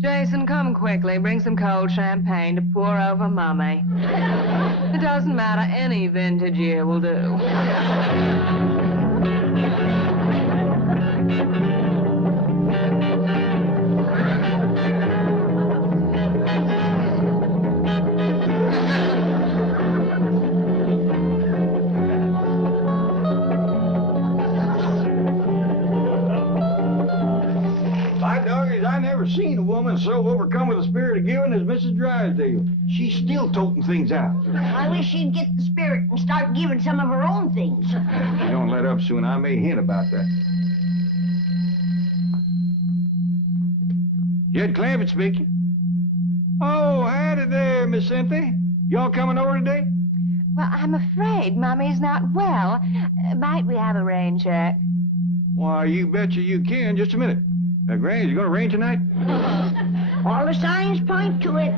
Jason, come quickly. Bring some cold champagne to pour over Mummy. It doesn't matter. Any vintage year will do. Seen a woman so overcome with the spirit of giving as Mrs. Drysdale. She's still toting things out. I wish she'd get the spirit and start giving some of her own things. If you don't let up soon, I may hint about that. Jed Clampett speaking. Oh, howdy there, Miss Cynthia. Y'all coming over today? Well, I'm afraid Mummy's not well. Might we have a rain check? Why, you betcha you can. Just a minute. Granny, you gonna rain tonight? All the signs point to it.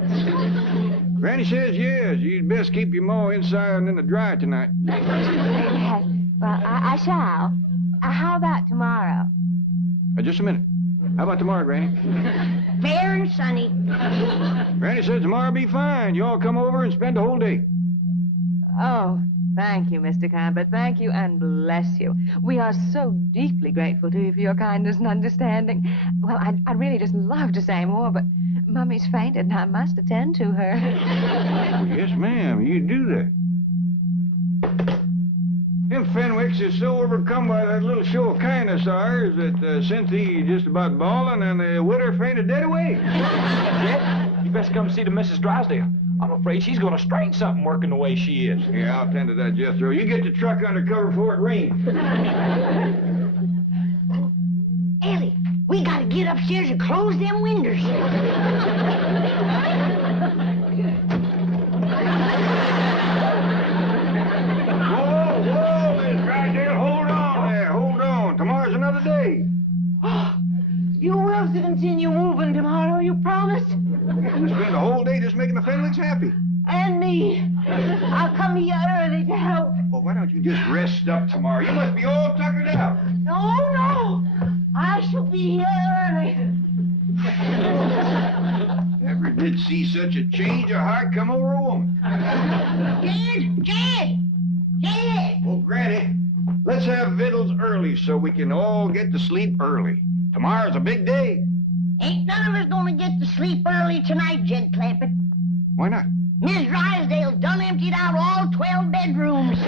Granny says yes. You'd best keep your mower inside and in the dry tonight. Yes. Well, I shall. How about tomorrow? Just a minute. How about tomorrow, Granny? Fair and sunny. Granny says tomorrow'll be fine. You all come over and spend the whole day. Oh, Thank you, Mr. Clampett. Thank you, and bless you. We are so deeply grateful to you for your kindness and understanding. Well, I'd really just love to say more, but Mummy's fainted, and I must attend to her. Yes, ma'am, you do that. Them Fenwicks is so overcome by that little show of kindness of ours that Cynthia just about bawling and the widow fainted dead away. Jed, you best come see the Mrs. Drysdale. I'm afraid she's going to strain something working the way she is. Yeah, I'll tend to that, Jethro. You get the truck under cover before it rains. Ellie, we gotta get upstairs and close them windows. Whoa, Miss Drysdale, hold on there, hold on. Tomorrow's another day. You will continue moving tomorrow, you promise? We'll spend the whole day just making the Fenwicks happy. And me. I'll come here early to help. Well, why don't you just rest up tomorrow? You must be all tuckered out. No. I shall be here early. Never did see such a change of heart come over a woman. Jed! Oh, Granny, let's have victuals early so we can all get to sleep early. Tomorrow's a big day. Ain't none of us gonna get to sleep early tonight, Jed Clampett. Why not? Miss Drysdale's done emptied out all 12 bedrooms.